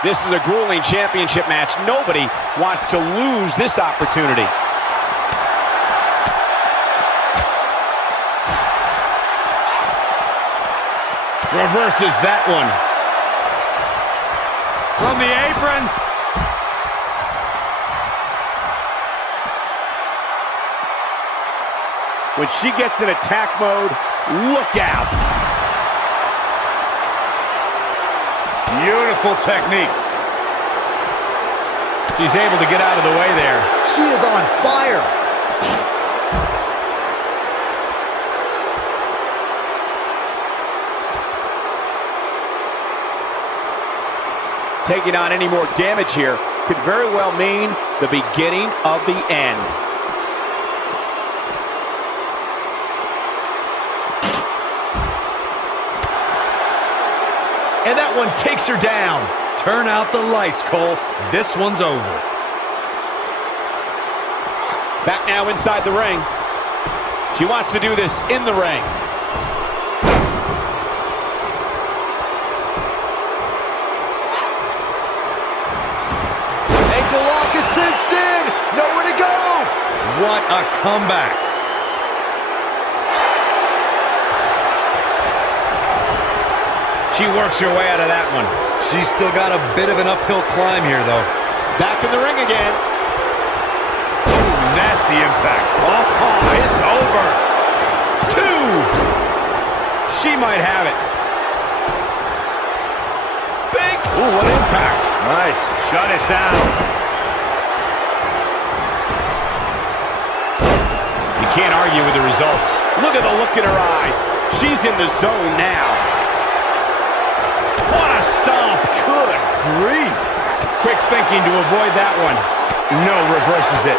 This is a grueling championship match. Nobody wants to lose this opportunity. Reverses that one. From the apron. When she gets in attack mode, look out. Beautiful technique. She's able to get out of the way there. She is on fire. Taking on any more damage here could very well mean the beginning of the end. And that one takes her down. Turn out the lights, Cole. This one's over. Back now inside the ring. She wants to do this in the ring. Ankle lock is cinched in. Nowhere to go. What a comeback. She works her way out of that one. She's still got a bit of an uphill climb here, though. Back in the ring again. Ooh, nasty impact. Oh, it's over. 2. She might have it. Big. Ooh, what impact. Nice. Shut us down. You can't argue with the results. Look at the look in her eyes. She's in the zone now. What a stomp. Good grief. Quick thinking to avoid that one. No, reverses it.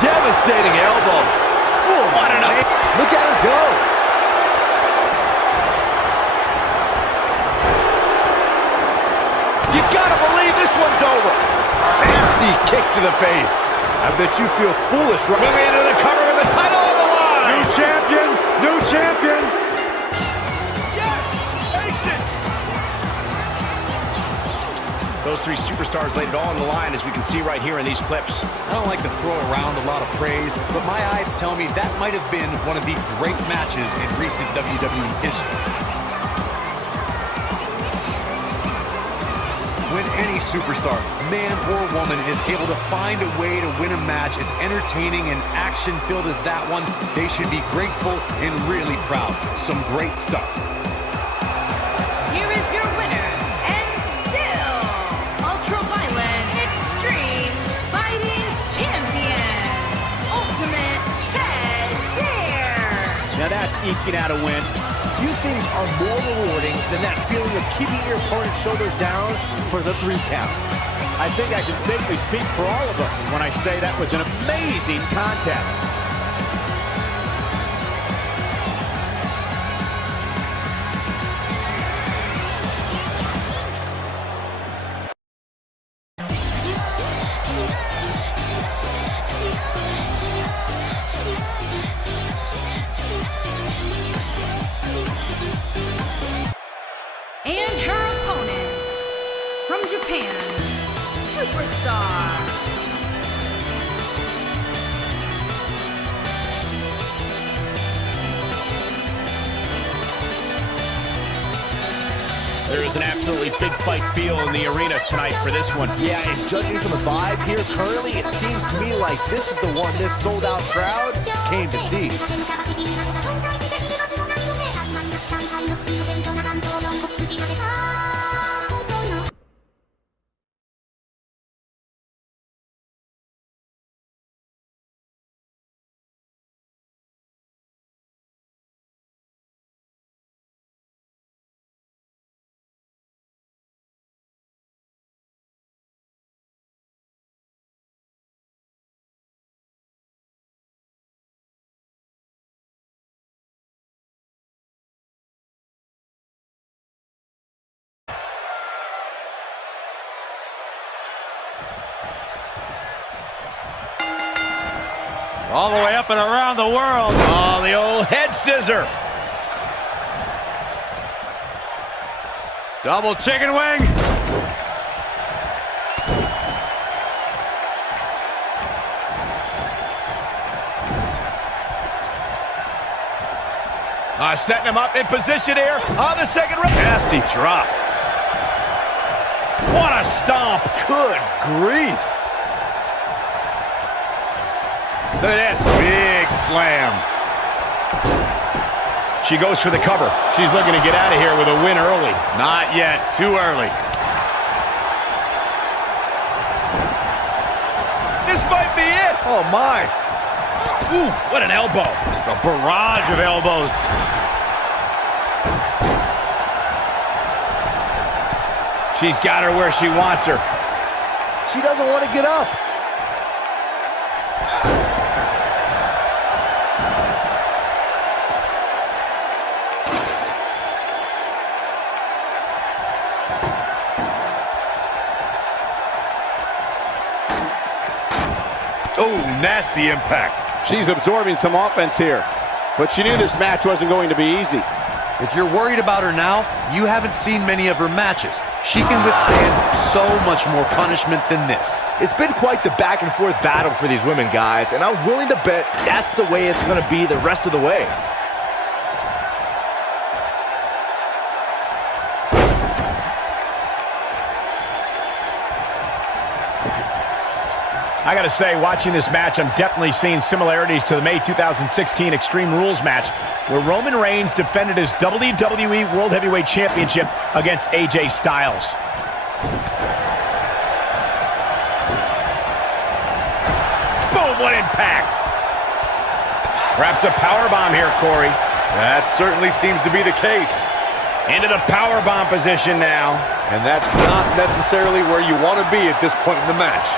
Devastating elbow. Ooh, What an up. look at her go. You gotta believe this one's over. Nasty kick to the face. I bet you feel foolish right Moving into the cover with the title on the line. New champion, new champion. Yes, takes it. Those three superstars laid it all on the line, as we can see right here in these clips. I don't like to throw around a lot of praise, but my eyes tell me that might have been one of the great matches in recent WWE history. When any superstar, man or woman, is able to find a way to win a match as entertaining and action-filled as that one, they should be grateful and really proud. Some great stuff. Here is your winner, and still ultra-violent, extreme fighting champion, Ultimate Ted Bear. Now that's eking out a win. Few things are more rewarding than that feeling of keeping your opponent's shoulders down for the 3 count. I think I can safely speak for all of us when I say that was an amazing contest. And her opponent, from Japan, Superstar. There is an absolutely big fight feel in the arena tonight for this one. Yeah, and judging from the vibe here currently, it seems to me like this is the one this sold-out crowd came to see. All the way up and around the world. Oh, the old head scissor. Double chicken wing. Setting him up in position here on the second rope. Nasty drop. What a stomp. Good grief. Look at this. Big slam. She goes for the cover. She's looking to get out of here with a win early. Not yet. Too early. This might be it. Oh, my. Ooh, what an elbow. A barrage of elbows. She's got her where she wants her. She doesn't want to get up. Oh, nasty impact. She's absorbing some offense here, but she knew this match wasn't going to be easy. If you're worried about her now, you haven't seen many of her matches. She can withstand so much more punishment than this. It's been quite the back and forth battle for these women, guys, and I'm willing to bet that's the way it's going to be the rest of the way. I gotta say, watching this match, I'm definitely seeing similarities to the May 2016 Extreme Rules match, where Roman Reigns defended his WWE World Heavyweight Championship against AJ Styles. Boom, what impact! Perhaps a powerbomb here, Corey. That certainly seems to be the case. Into the powerbomb position now. And that's not necessarily where you want to be at this point in the match.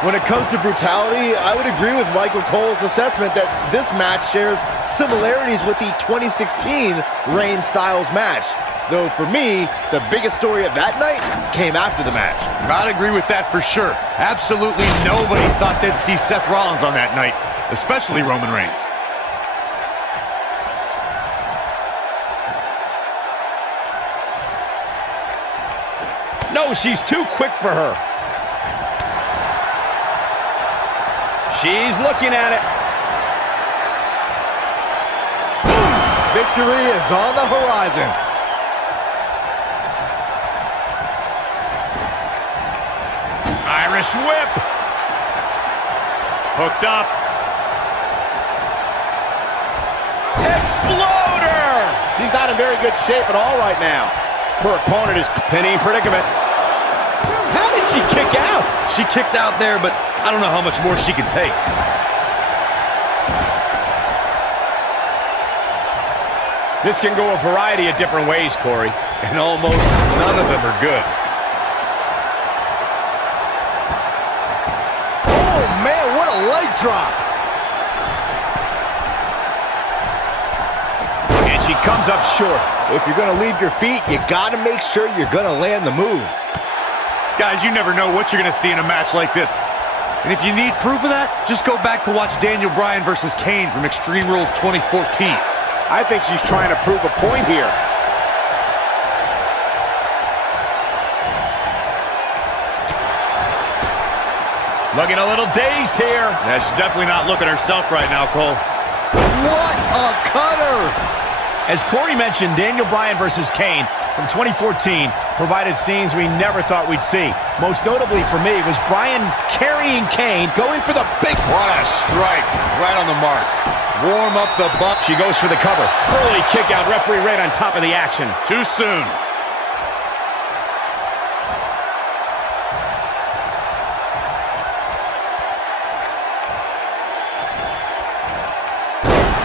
When it comes to brutality, I would agree with Michael Cole's assessment that this match shares similarities with the 2016 Reigns-Styles match. Though for me, the biggest story of that night came after the match. I'd agree with that for sure. Absolutely nobody thought they'd see Seth Rollins on that night, especially Roman Reigns. No, she's too quick for her. She's looking at it. Victory is on the horizon. Irish whip. Hooked up. Exploder! She's not in very good shape at all right now. Her opponent is pinning predicament. How did she kick out? She kicked out there, but I don't know how much more she can take. This can go a variety of different ways, Corey. And almost none of them are good. Oh, man, what a leg drop. And she comes up short. If you're going to leave your feet, you got to make sure you're going to land the move. Guys, you never know what you're going to see in a match like this. And if you need proof of that, just go back to watch Daniel Bryan versus Kane from Extreme Rules 2014. I think she's trying to prove a point here. Looking a little dazed here. Yeah, she's definitely not looking herself right now, Cole. What a cutter! As Corey mentioned, Daniel Bryan versus Kane from 2014 provided scenes we never thought we'd see. Most notably for me was Bryan carrying Kane, going for the big... What a strike. Right on the mark. Warm up the butt. She goes for the cover. Early kick out, referee right on top of the action. Too soon.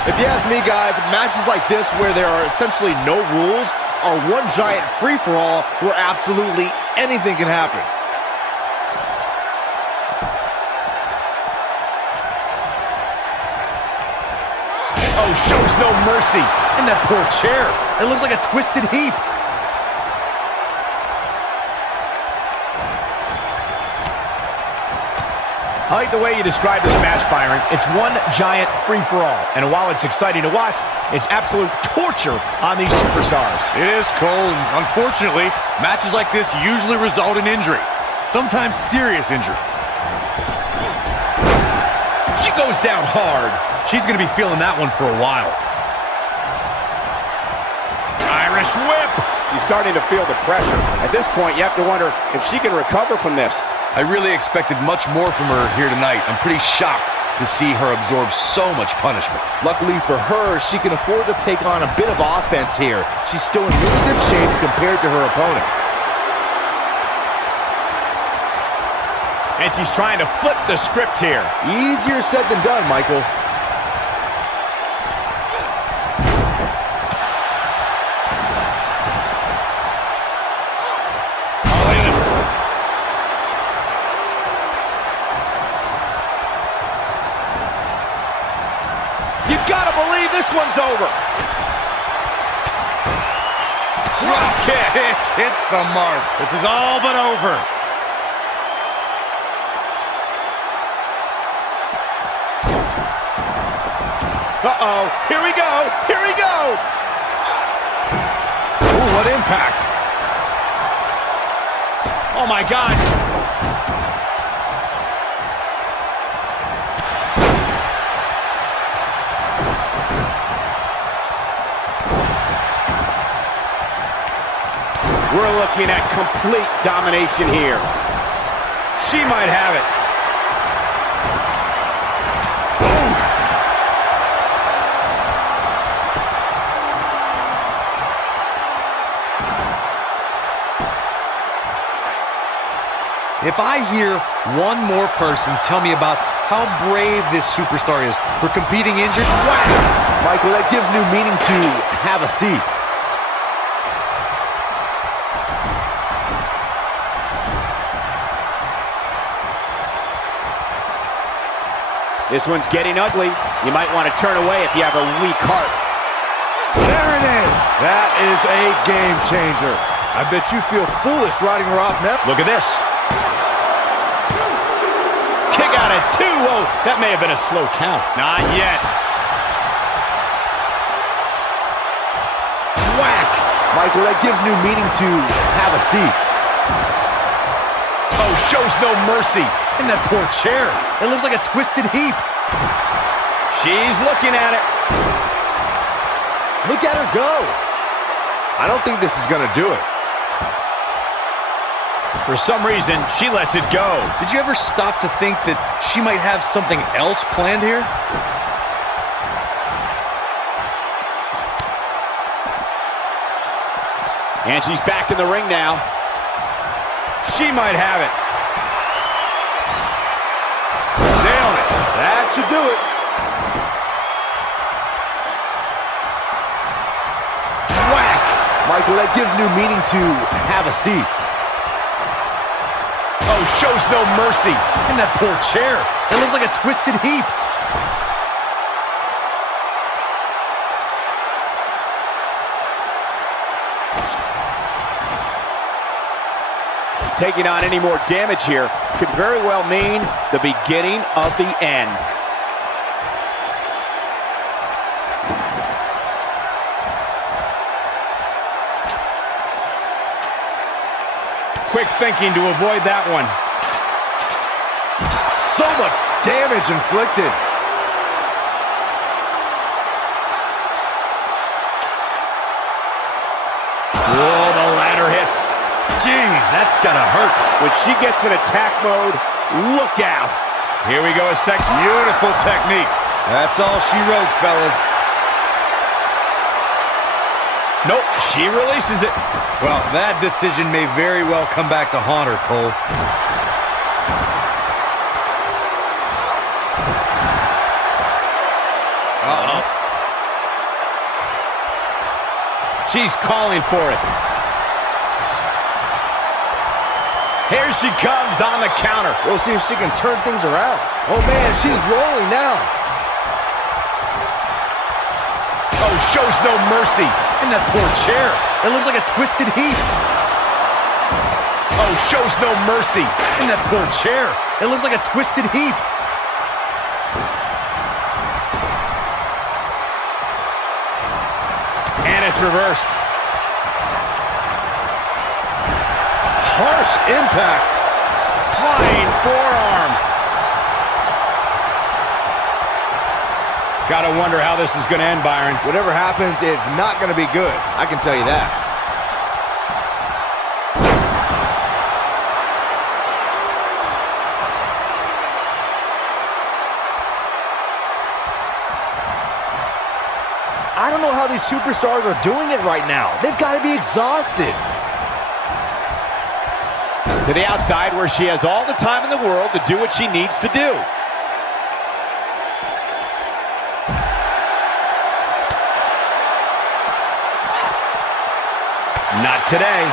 If you ask me, guys, matches like this where there are essentially no rules are one giant free-for-all where absolutely anything can happen. Oh, shows no mercy. And that poor chair. It looks like a twisted heap. I like the way you describe this match, Byron. It's one giant free-for-all. And while it's exciting to watch, it's absolute torture on these superstars. It is, Cole. Unfortunately, matches like this usually result in injury. Sometimes serious injury. She goes down hard. She's going to be feeling that one for a while. Irish whip. She's starting to feel the pressure. At this point, you have to wonder if she can recover from this. I really expected much more from her here tonight. I'm pretty shocked to see her absorb so much punishment. Luckily for her, she can afford to take on a bit of offense here. She's still in really good shape compared to her opponent. And she's trying to flip the script here. Easier said than done, Michael. You gotta believe this one's over. Drop kick. Hits the mark. This is all but over. Uh-oh. Here we go. Here we go. Ooh, what impact. Oh, my God. We're looking at complete domination here. She might have it. If I hear one more person tell me about how brave this superstar is for competing injured, whack! Michael, that gives new meaning to have a seat. This one's getting ugly. You might want to turn away if you have a weak heart. There it is. That is a game changer. I bet you feel foolish riding her off now. Look at this. Kick out at 2. Whoa, that may have been a slow count. Not yet. Whack! Michael, that gives new meaning to have a seat. Oh, shows no mercy. And that poor chair. It looks like a twisted heap. She's looking at it. Look at her go. I don't think this is going to do it. For some reason, she lets it go. Did you ever stop to think that she might have something else planned here? And she's back in the ring now. She might have it. Nailed it. That should do it. Whack! Michael, that gives new meaning to have a seat. Oh, shows no mercy. And that poor chair. It looks like a twisted heap. Taking on any more damage here could very well mean the beginning of the end. Quick thinking to avoid that one. So much damage inflicted. Whoa, the ladder hits. Jeez, that's gotta hurt. When she gets in attack mode, look out. Here we go, a second. Beautiful technique. That's all she wrote, fellas. Nope, she releases it. Well, that decision may very well come back to haunt her, Cole. Uh-oh. She's calling for it. Here she comes on the counter. We'll see if she can turn things around. Oh, man, she's rolling now. Oh, shows no mercy. And that poor chair. It looks like a twisted heap. Oh, shows no mercy. And that poor chair. It looks like a twisted heap. And it's reversed. Harsh impact. Flying forearm. Gotta wonder how this is gonna end, Byron. Whatever happens, it's not going to be good. I can tell you that. I don't know how these superstars are doing it right now. They've got to be exhausted. To the outside where she has all the time in the world to do what she needs to do. Not today.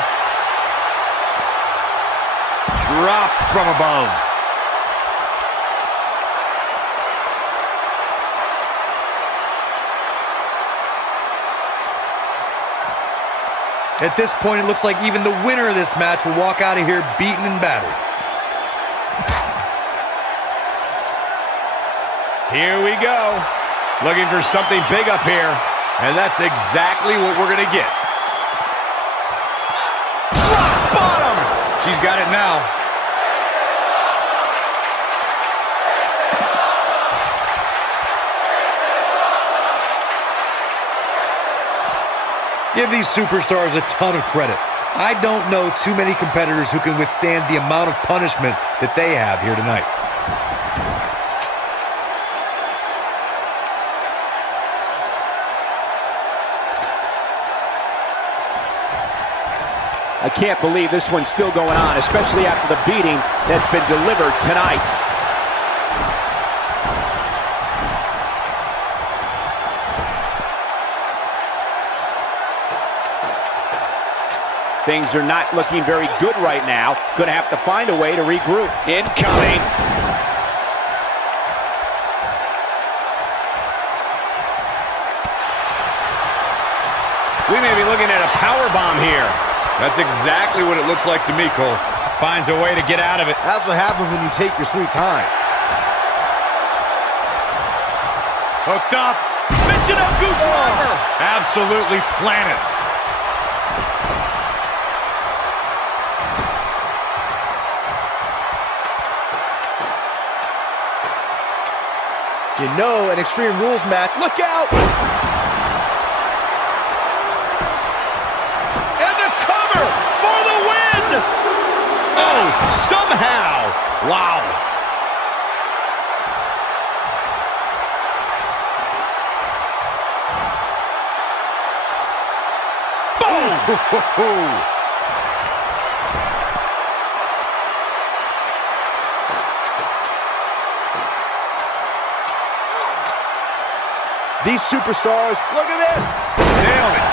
Drop from above. At this point, it looks like even the winner of this match will walk out of here beaten and battered. Here we go. Looking for something big up here. And that's exactly what we're going to get. Rock bottom! She's got it now. Give these superstars a ton of credit. I don't know too many competitors who can withstand the amount of punishment that they have here tonight. I can't believe this one's still going on, especially after the beating that's been delivered tonight. Things are not looking very good right now. Going to have to find a way to regroup. Incoming. We may be looking at a power bomb here. That's exactly what it looks like to me, Cole. Finds a way to get out of it. That's what happens when you take your sweet time. Hooked up. Michinoku driver. Absolutely planted. You know, an Extreme Rules match. Look out! And the cover for the win! Oh, somehow. Wow. Boom! These superstars, look at this! Nailed it.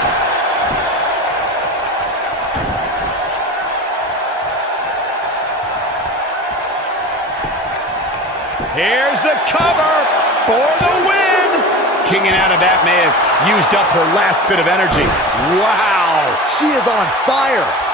Here's the cover for the win. Kinging out of that may have used up her last bit of energy. Wow! She is on fire!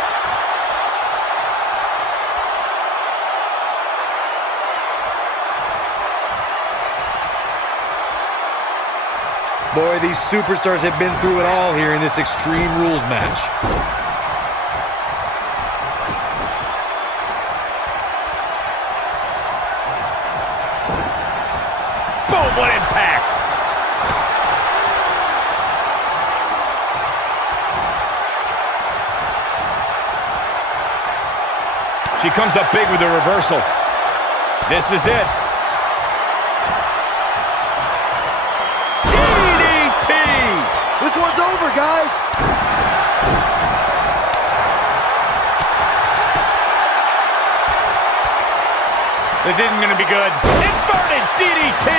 Boy, these superstars have been through it all here in this Extreme Rules match. Boom, what impact. She comes up big with a reversal. This is it. This one's over, guys! This isn't going to be good. Inverted DDT!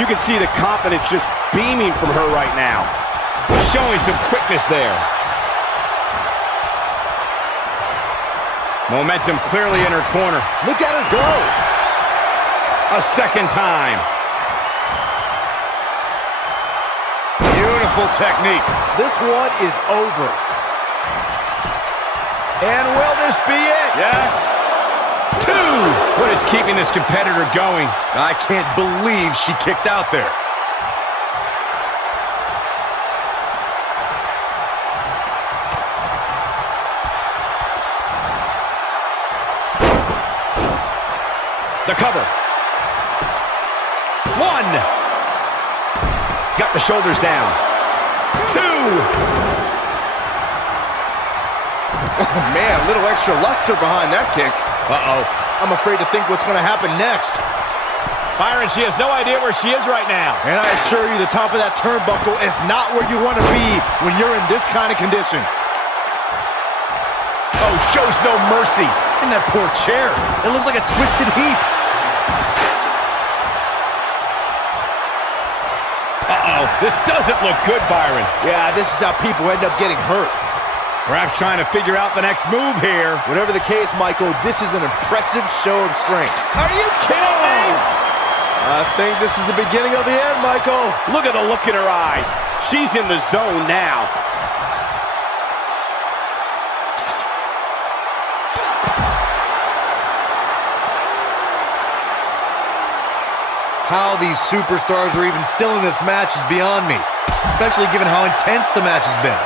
You can see the confidence just beaming from her right now. Showing some quickness there. Momentum clearly in her corner. Look at her go! A second time. Beautiful technique. This one is over. And will this be it? Yes. 2! What is keeping this competitor going? I can't believe she kicked out there. The cover. One. Got the shoulders down. Two. Oh, man, a little extra luster behind that kick. Uh-oh. I'm afraid to think what's going to happen next. Byron, she has no idea where she is right now. And I assure you, the top of that turnbuckle is not where you want to be when you're in this kind of condition. Oh, shows no mercy. And that poor chair. It looks like a twisted heap. Uh-oh. This doesn't look good, Byron. Yeah, this is how people end up getting hurt. Perhaps trying to figure out the next move here. Whatever the case, Michael, this is an impressive show of strength. Are you kidding me? I think this is the beginning of the end, Michael. Look at the look in her eyes. She's in the zone now. How these superstars are even still in this match is beyond me, especially given how intense the match has been.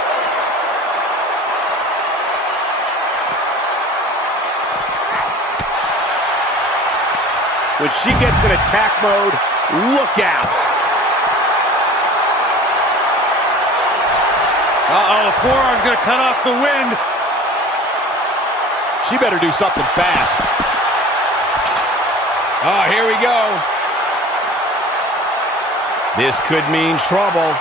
When she gets in attack mode, look out. Uh-oh, the forearm's gonna cut off the wind. She better do something fast. Oh, here we go. This could mean trouble.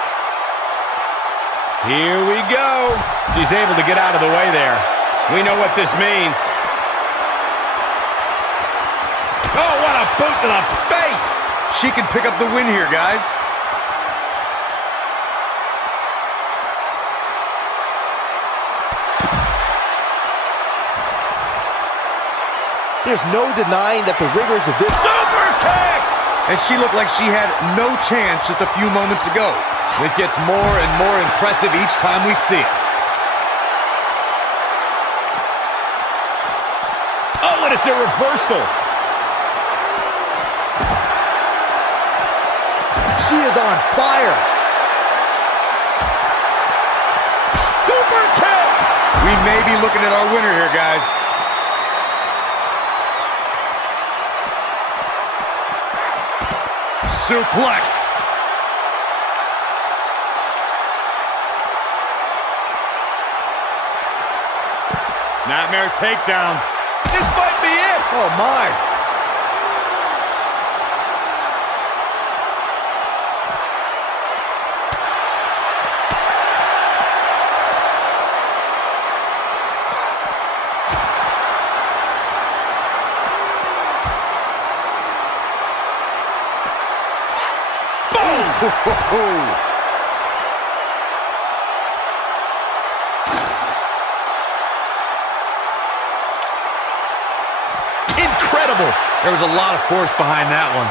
Here we go. She's able to get out of the way there. We know what this means. Oh, what a boot to the face! She can pick up the win here, guys. There's no denying that the rigors of this Super kick! And she looked like she had no chance just a few moments ago. It gets more and more impressive each time we see it. Oh, and it's a reversal. She is on fire. Super kick! We may be looking at our winner here, guys. Suplex. Snapmare takedown. This might be it. Oh, my. Incredible. There was a lot of force behind that one.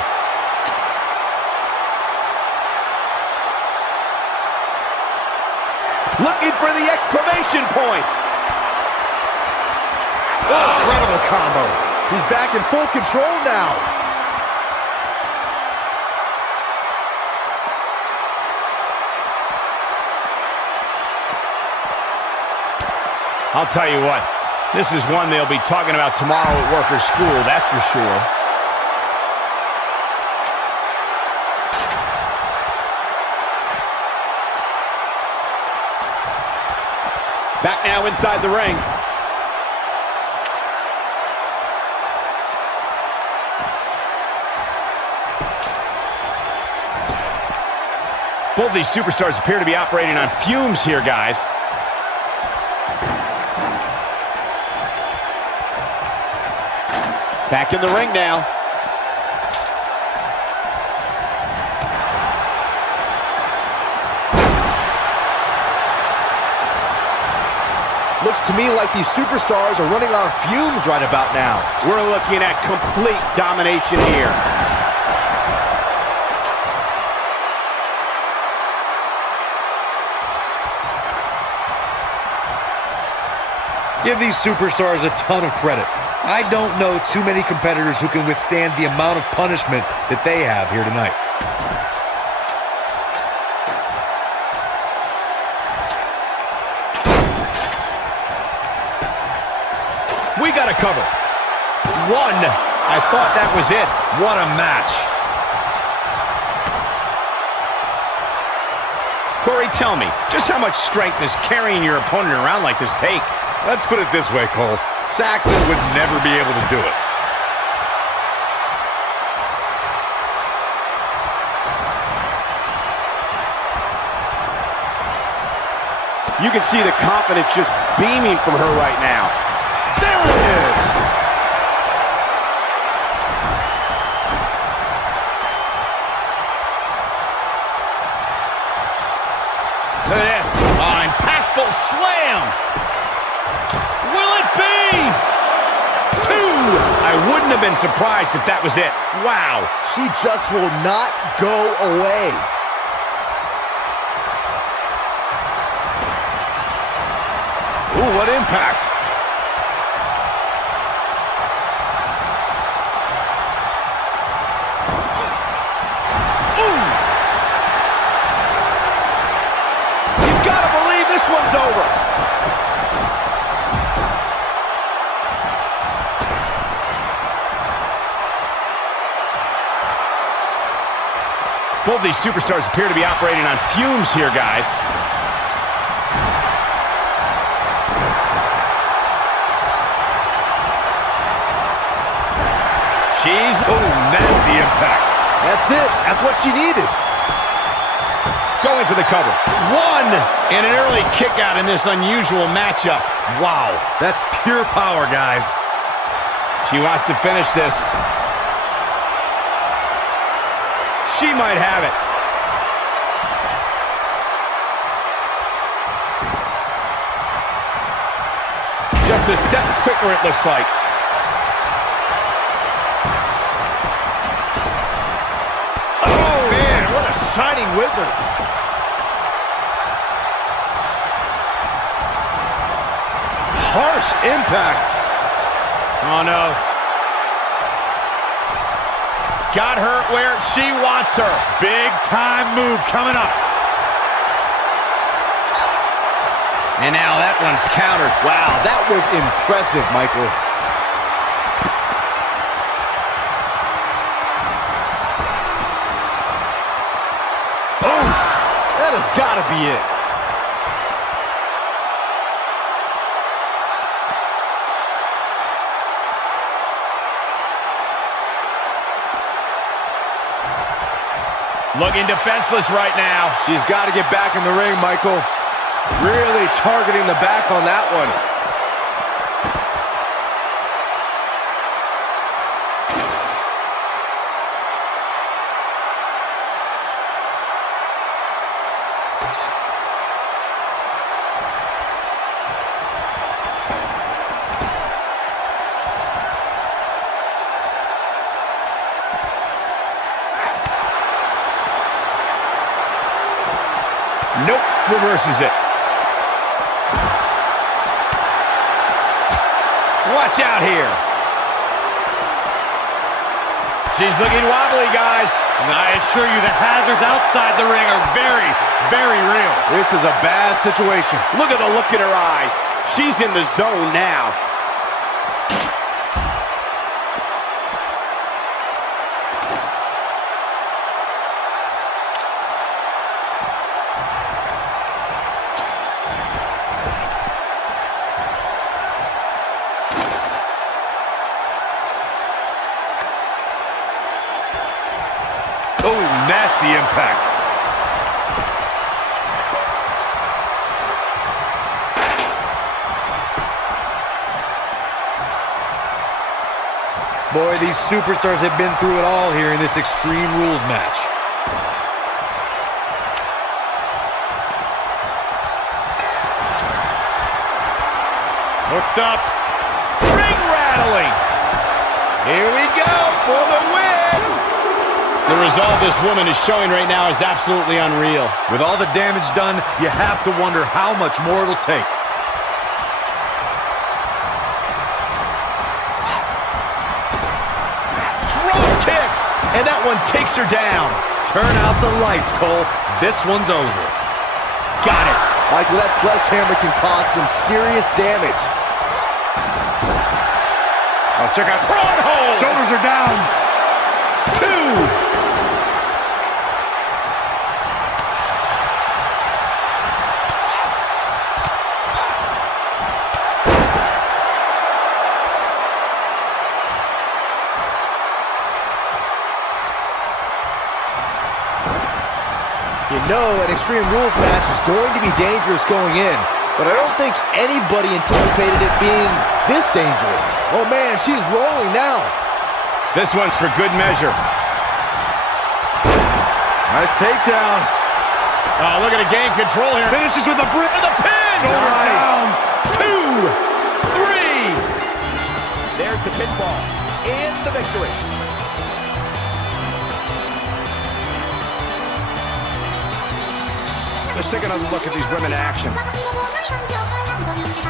Looking for the exclamation point. Oh, incredible combo. She's back in full control now. I'll tell you what, this is one they'll be talking about tomorrow at workers' school, that's for sure. Back now inside the ring. Both these superstars appear to be operating on fumes here, guys. Back in the ring now. Looks to me like these superstars are running on fumes right about now. We're looking at complete domination here. Give these superstars a ton of credit. I don't know too many competitors who can withstand the amount of punishment that they have here tonight. We got to cover. One. I thought that was it. What a match. Corey, tell me, just how much strength does carrying your opponent around like this take? Let's put it this way, Cole. Saxton would never be able to do it. You can see the confidence just beaming from her right now. There it is! Look at this. Oh, impactful slam. Will it be? 2! I wouldn't have been surprised if that was it. Wow. She just will not go away. Ooh, what impact. Ooh! You gotta believe this one's over. Both these superstars appear to be operating on fumes here, guys. She's, nasty impact. That's it. That's what she needed. Going for the cover. 1! And an early kick out in this unusual matchup. Wow, that's pure power, guys. She wants to finish this. She might have it. Just a step quicker, it looks like. Oh, man, what a shining wizard. Harsh impact. Oh, no. Got her where she wants her. Big time move coming up. And now that one's countered. Wow, that was impressive, Michael. Oh, that has got to be it. Looking defenseless right now. She's got to get back in the ring, Michael. Really targeting the back on that one. Nope, reverses it. Watch out here. She's looking wobbly, guys. And I assure you the hazards outside the ring are very, very real. This is a bad situation. Look at the look in her eyes. She's in the zone now. Oh, nasty impact. Boy, these superstars have been through it all here in this Extreme Rules match. Hooked up. Ring rattling. Here we go for the win. The resolve this woman is showing right now is absolutely unreal. With all the damage done, you have to wonder how much more it'll take. Drop kick. And that one takes her down. Turn out the lights, Cole. This one's over. Got it. Michael, that sledgehammer can cause some serious damage. Oh, check out front hold. Shoulders are down. 2. You know an Extreme Rules match is going to be dangerous going in, but I don't think anybody anticipated it being this dangerous. Oh man, she's rolling now. This one's for good measure. Nice takedown. Oh, look at it, gain control here. Finishes with a brick of the pin. Shoulders down. 2, 3. There's the pinfall and the victory. Let's take another look at these women in action.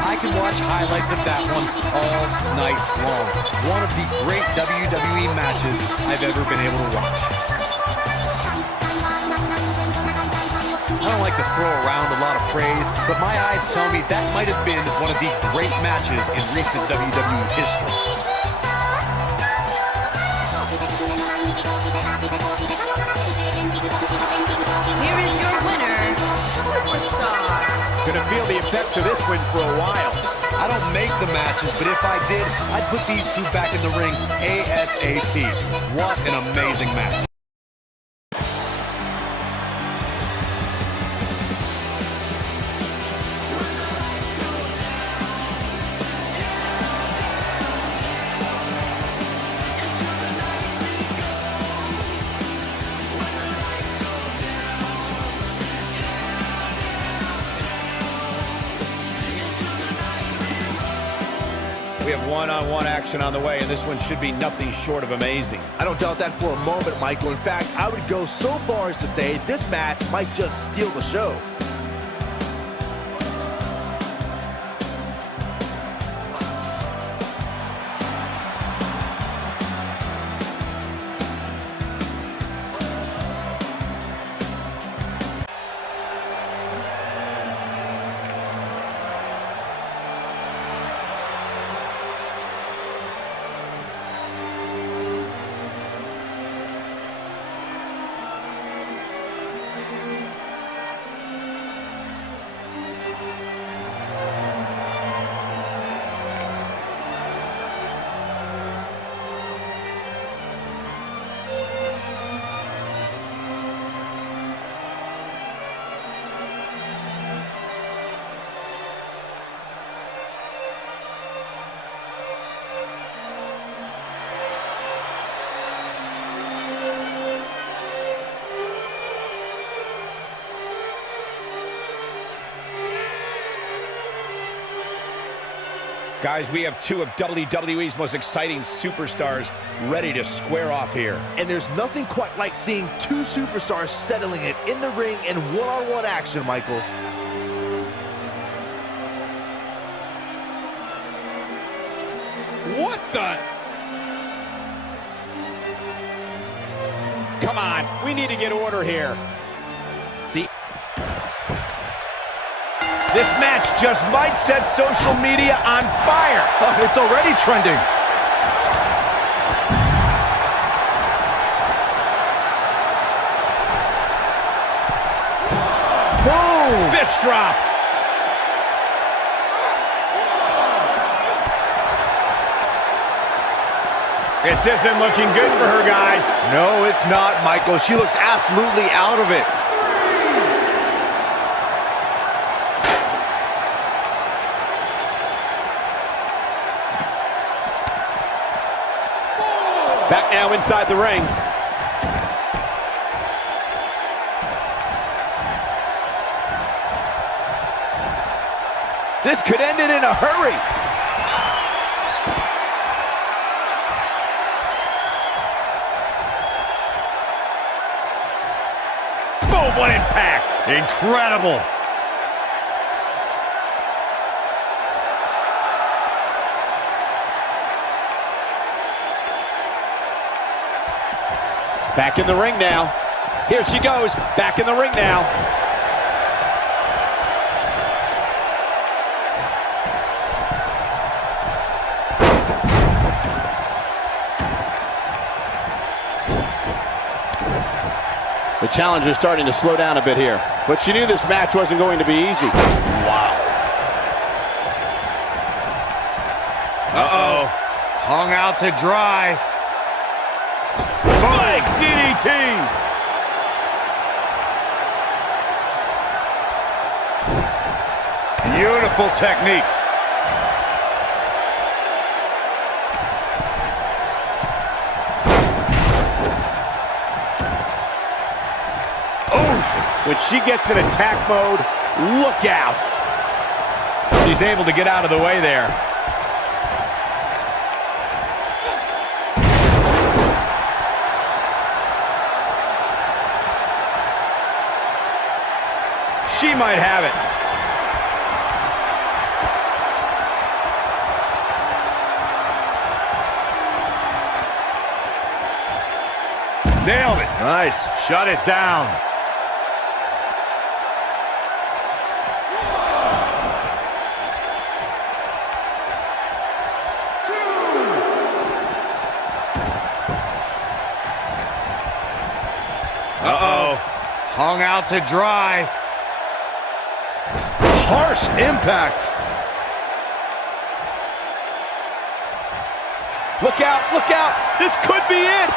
I can watch highlights of that one all night long. One of the great WWE matches I've ever been able to watch. I don't like to throw around a lot of praise, but my eyes tell me that might have been one of the great matches in recent WWE history. Here is your winner, Superstar. Gonna feel the effects of this win for a while. I don't make the matches, but if I did, I'd put these two back in the ring ASAP. What an amazing match. We have one-on-one action on the way, and this one should be nothing short of amazing. I don't doubt that for a moment, Michael. In fact, I would go so far as to say this match might just steal the show. Guys, we have two of WWE's most exciting superstars ready to square off here. And there's nothing quite like seeing two superstars settling it in the ring in one-on-one action, Michael. What the? Come on, we need to get order here. This match just might set social media on fire. Oh, it's already trending. Boom! Fist drop. This isn't looking good for her, guys. No, it's not, Michael. She looks absolutely out of it. Back now inside the ring. This could end it in a hurry. Boom, what impact. Incredible. Back in the ring now. Here she goes. Back in the ring now. The challenger's starting to slow down a bit here. But she knew this match wasn't going to be easy. Wow. Uh-oh. Hung out to dry. Big DDT. Beautiful technique. When she gets in attack mode, look out. She's able to get out of the way there. She might have it. Nailed it. Nice. Shut it down. Uh-oh. Hung out to dry. Harsh impact. Look out, look out. This could be it.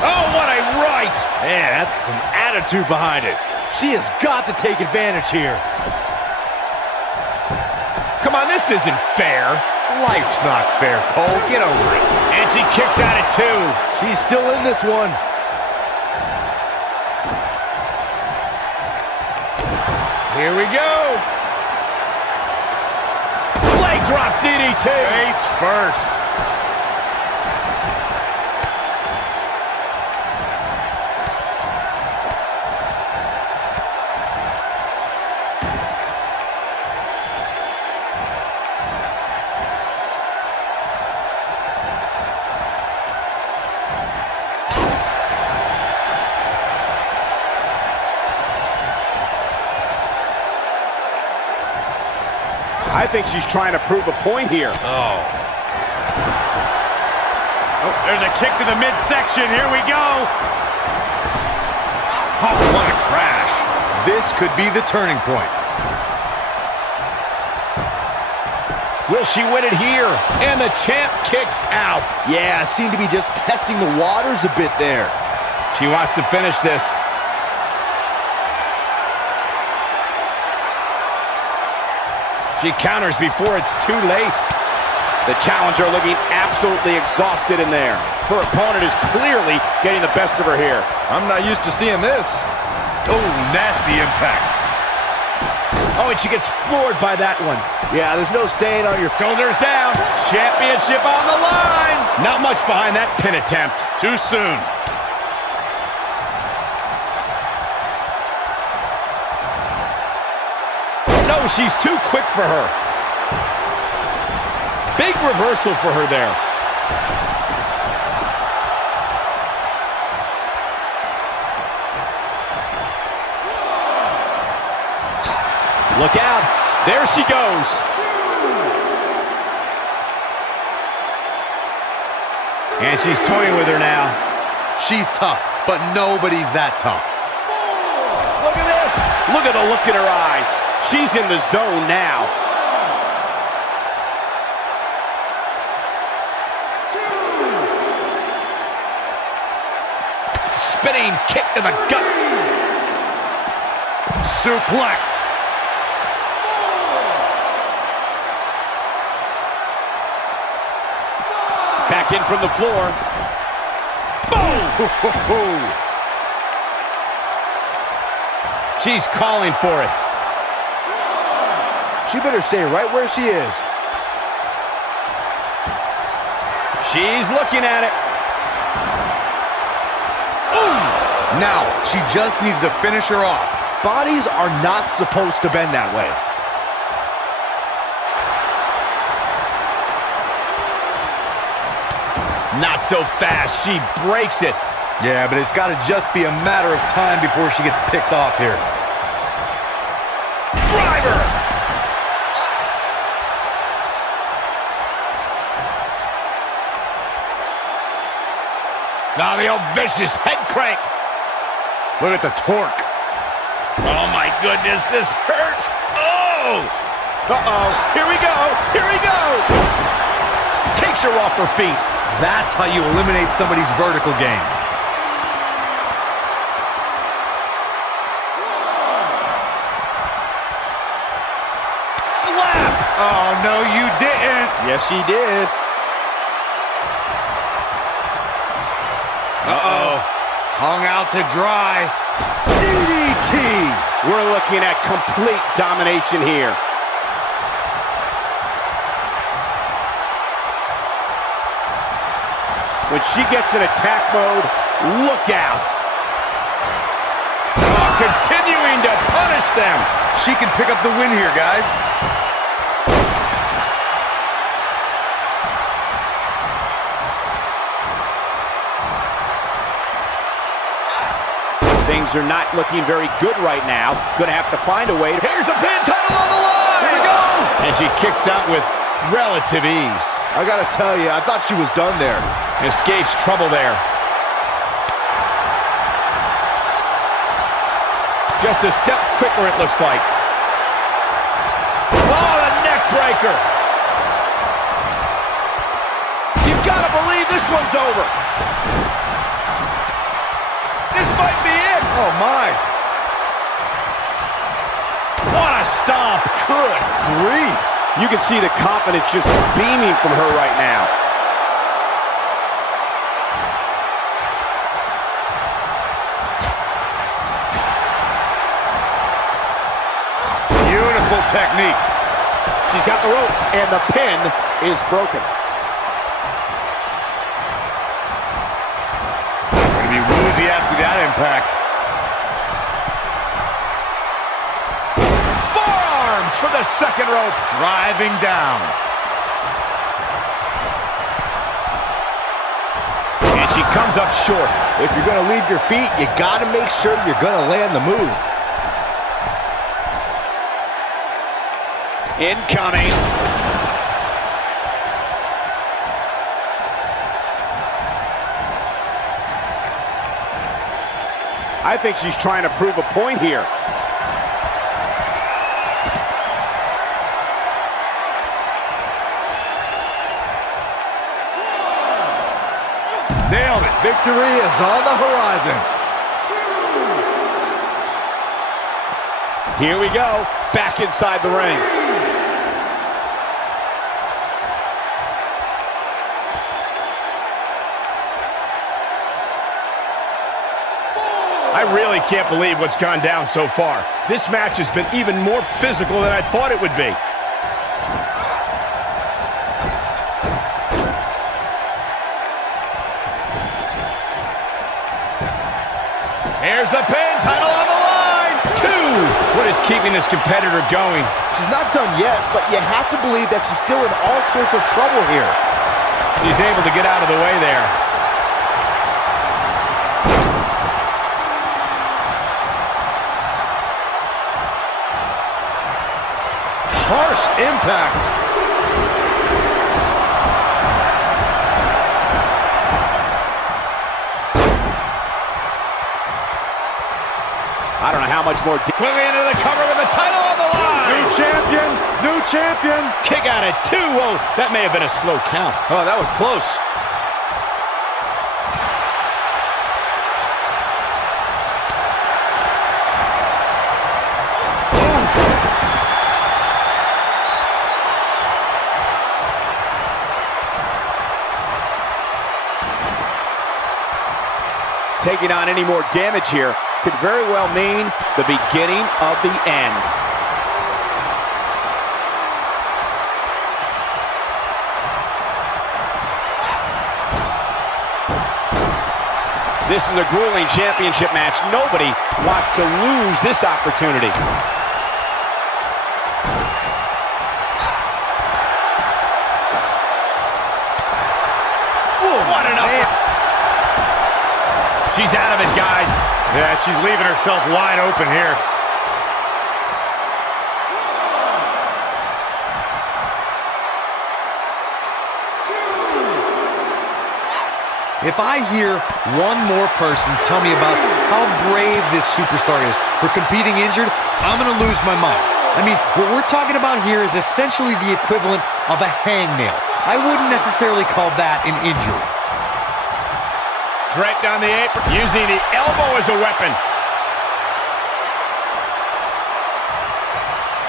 Oh, what a right. Man, that's some attitude behind it. She has got to take advantage here. Come on, this isn't fair. Life's not fair, Cole. Get over it. And she kicks out at 2. She's still in this one. Here we go. Leg drop DDT. Face first. I think she's trying to prove a point here. Oh, there's a kick to the midsection. Here we go. Oh, what a crash. This could be the turning point. Will she win it here? And the champ kicks out. Yeah, seemed to be just testing the waters a bit there. She wants to finish this. She counters before it's too late. The challenger looking absolutely exhausted in there. Her opponent is clearly getting the best of her here. I'm not used to seeing this. Oh, nasty impact. Oh, and she gets floored by that one. Yeah, there's no staying on your Shoulders down. Championship on the line. Not much behind that pin attempt. Too soon. No, she's too quick for her. Big reversal for her there. Look out. There she goes. And she's toying with her now. She's tough, but nobody's that tough. Look at this. Look at the look in her eyes. She's in the zone now. Spinning kick to the gut. Suplex. Back in from the floor. Boom! She's calling for it. She better stay right where she is. She's looking at it. Ooh! Now, she just needs to finish her off. Bodies are not supposed to bend that way. Not so fast. She breaks it. Yeah, but it's got to just be a matter of time before she gets picked off here. Driver! Now the old vicious head crank. Look at the torque. Oh my goodness, this hurts. Oh! Uh-oh, here we go, here we go! Takes her off her feet. That's how you eliminate somebody's vertical game. Slap! Oh, no, you didn't. Yes, she did. Uh-oh. Hung out to dry. DDT! We're looking at complete domination here. When she gets in attack mode, look out. Oh, continuing to punish them. She can pick up the win here, guys. Things are not looking very good right now. Gonna have to find a way to... Here's the pin, title on the line! Here we go! And she kicks out with relative ease. I gotta tell you, I thought she was done there. Escapes trouble there. Just a step quicker, it looks like. Oh, a neck breaker! You gotta believe this one's over. This might be it. Oh, my. What a stomp. Good grief. You can see the confidence just beaming from her right now. Beautiful technique. She's got the ropes, and the pin is broken. Gonna be woozy after that impact. Forearms for the second rope. Driving down. And she comes up short. If you're gonna leave your feet, you gotta make sure you're gonna land the move. Incoming. I think she's trying to prove a point here. Nailed it. Victory is on the horizon. Here we go. Back inside the ring. I really can't believe what's gone down so far. This match has been even more physical than I thought it would be. Here's the pin, title on the line. 2. What is keeping this competitor going? She's not done yet, but you have to believe that she's still in all sorts of trouble here. He's able to get out of the way there. Harsh impact. I don't know how much more... Quickly into the cover with the title on the line. New champion. New champion. Kick out at 2. Whoa, that may have been a slow count. Oh, that was close. Taking on any more damage here could very well mean the beginning of the end. This is a grueling championship match. Nobody wants to lose this opportunity. Ooh, what an up. She's out of it, guys. Yeah, she's leaving herself wide open here. If I hear one more person tell me about how brave this superstar is for competing injured, I'm going to lose my mind. I mean, what we're talking about here is essentially the equivalent of a hangnail. I wouldn't necessarily call that an injury. Draped on the apron, using the elbow as a weapon.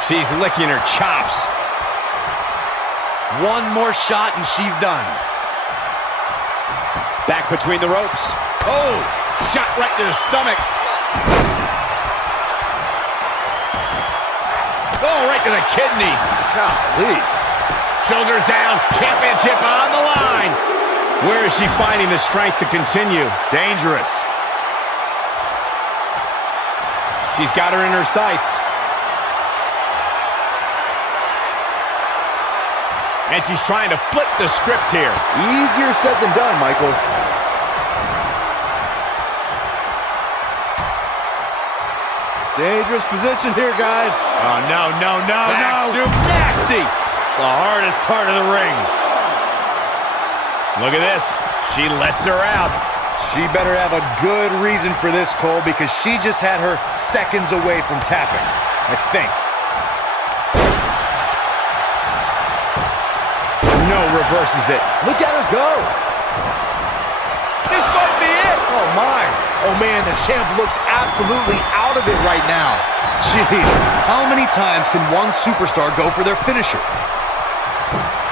She's licking her chops. One more shot and she's done. Back between the ropes. Oh, shot right to the stomach. Oh, right to the kidneys. Golly. Shoulders down, championship on the line. Where is she finding the strength to continue? Dangerous. She's got her in her sights. And she's trying to flip the script here. Easier said than done, Michael. Dangerous position here, guys. Oh, no. Back soup, nasty. The hardest part of the ring. Look at this. She lets her out. She better have a good reason for this, Cole, because she just had her seconds away from tapping, I think. No, reverses it. Look at her go. This might be it. Oh, my. Oh, man, the champ looks absolutely out of it right now. Jeez, how many times can one superstar go for their finisher?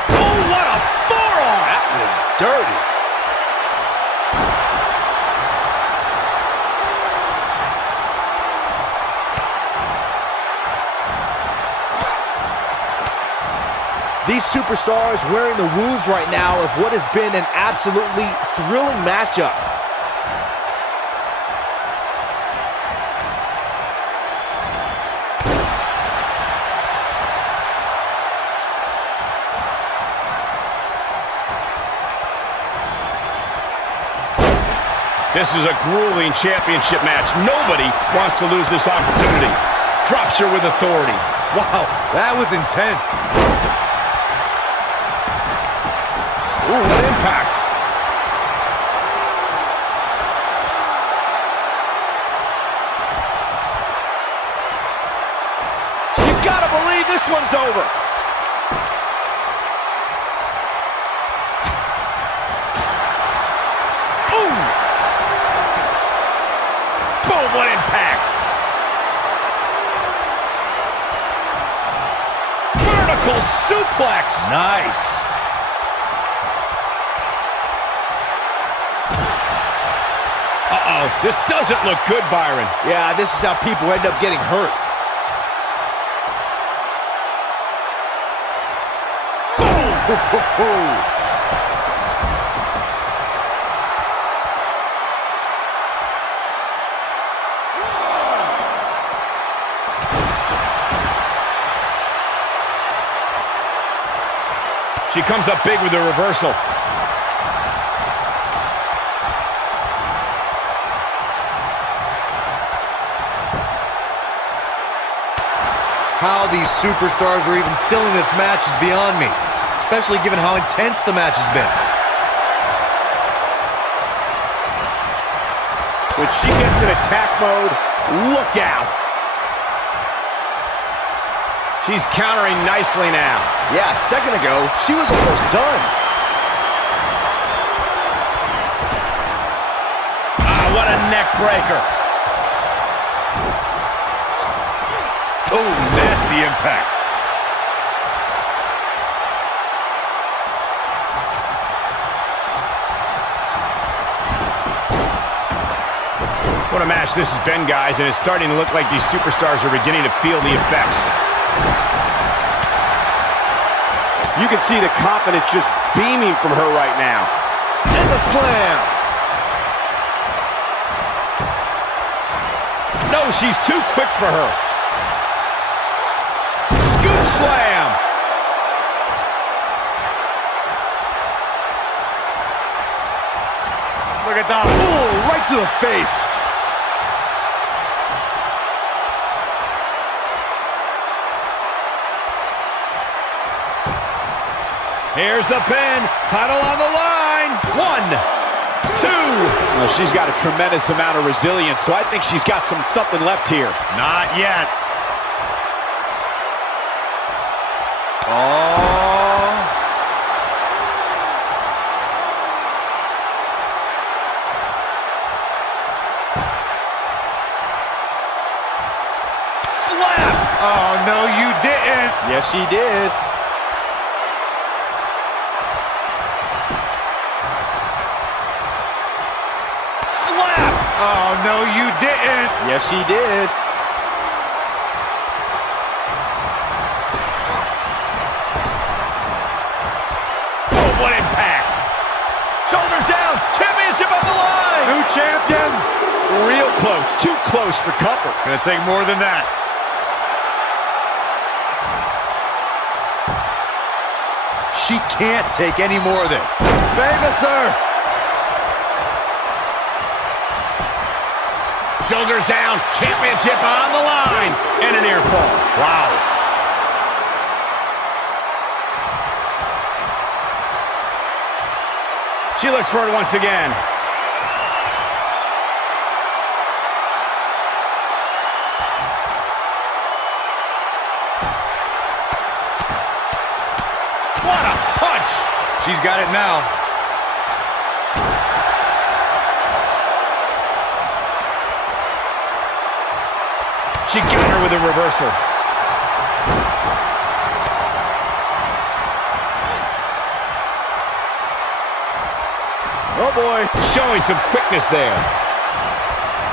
Oh, what a forearm. That was dirty. These superstars wearing the wounds right now of what has been an absolutely thrilling matchup. This is a grueling championship match. Nobody wants to lose this opportunity. Drops her with authority. Wow, that was intense. Ooh, what impact. You gotta believe this one's over. Ooh! Boom, what impact. Vertical suplex. Nice. Uh-oh, this doesn't look good, Byron. Yeah, this is how people end up getting hurt. Boom! She comes up big with a reversal. How these superstars are even still in this match is beyond me, especially given how intense the match has been. When she gets in attack mode, look out. She's countering nicely now. Yeah, a second ago, she was almost done. Ah, what a neck breaker. Oh, nasty impact. What a match this has been, guys, and it's starting to look like these superstars are beginning to feel the effects. You can see the confidence just beaming from her right now. And the slam. No, she's too quick for her. Scoop slam. Look at that. Ooh, right to the face. Here's the pin. Title on the line. 1, Well, she's got a tremendous amount of resilience, so I think she's got something left here. Not yet. Oh. Slap! Oh, no, you didn't. Yes, she did. Slap! Oh, no, you didn't. Yes, she did. Oh, what impact! Shoulders down. Championship on the line. New champion. Real close. Too close for comfort. Gonna take more than that. She can't take any more of this. Famous her. Shoulders down, championship on the line, and an near fall. Wow. She looks for it once again. What a punch! She's got it now. She got her with a reversal. Oh boy. Showing some quickness there.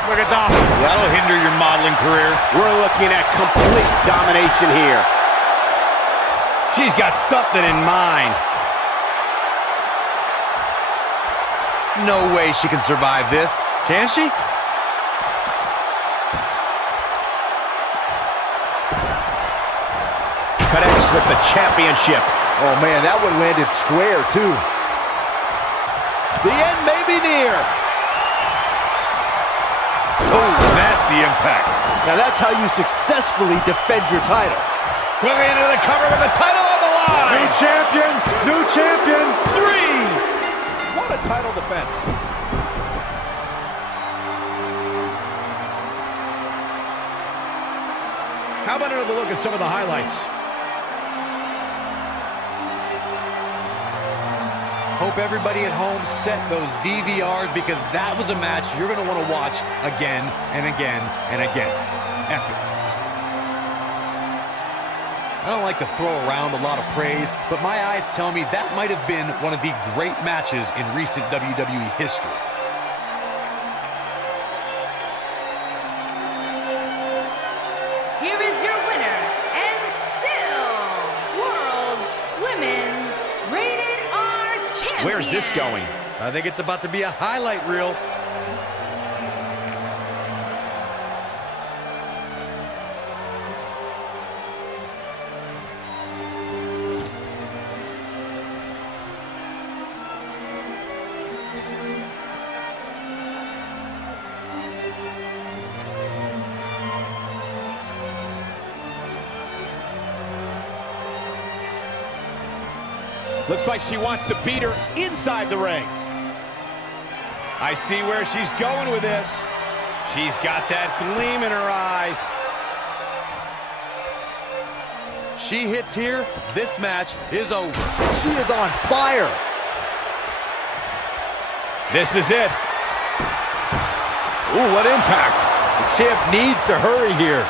Look at that. That'll hinder your modeling career. We're looking at complete domination here. She's got something in mind. No way she can survive this. Can she? Connects with the championship. Oh man, that one landed square too. The end may be near. Oh, nasty impact. Now that's how you successfully defend your title. Quickly into the cover with the title on the line. New champion. New champion. 3. What a title defense. How about another look at some of the highlights? Hope everybody at home set those DVRs because that was a match you're going to want to watch again and again and again. Epic. I don't like to throw around a lot of praise, but my eyes tell me that might have been one of the great matches in recent WWE history. Here is your winner, and still World's Women's Rated R Champion. Where's this going? I think it's about to be a highlight reel. Looks like she wants to beat her inside the ring. I see where she's going with this. She's got that gleam in her eyes. She hits here, this match is over. She is on fire. This is it. Ooh, what impact. The champ needs to hurry here.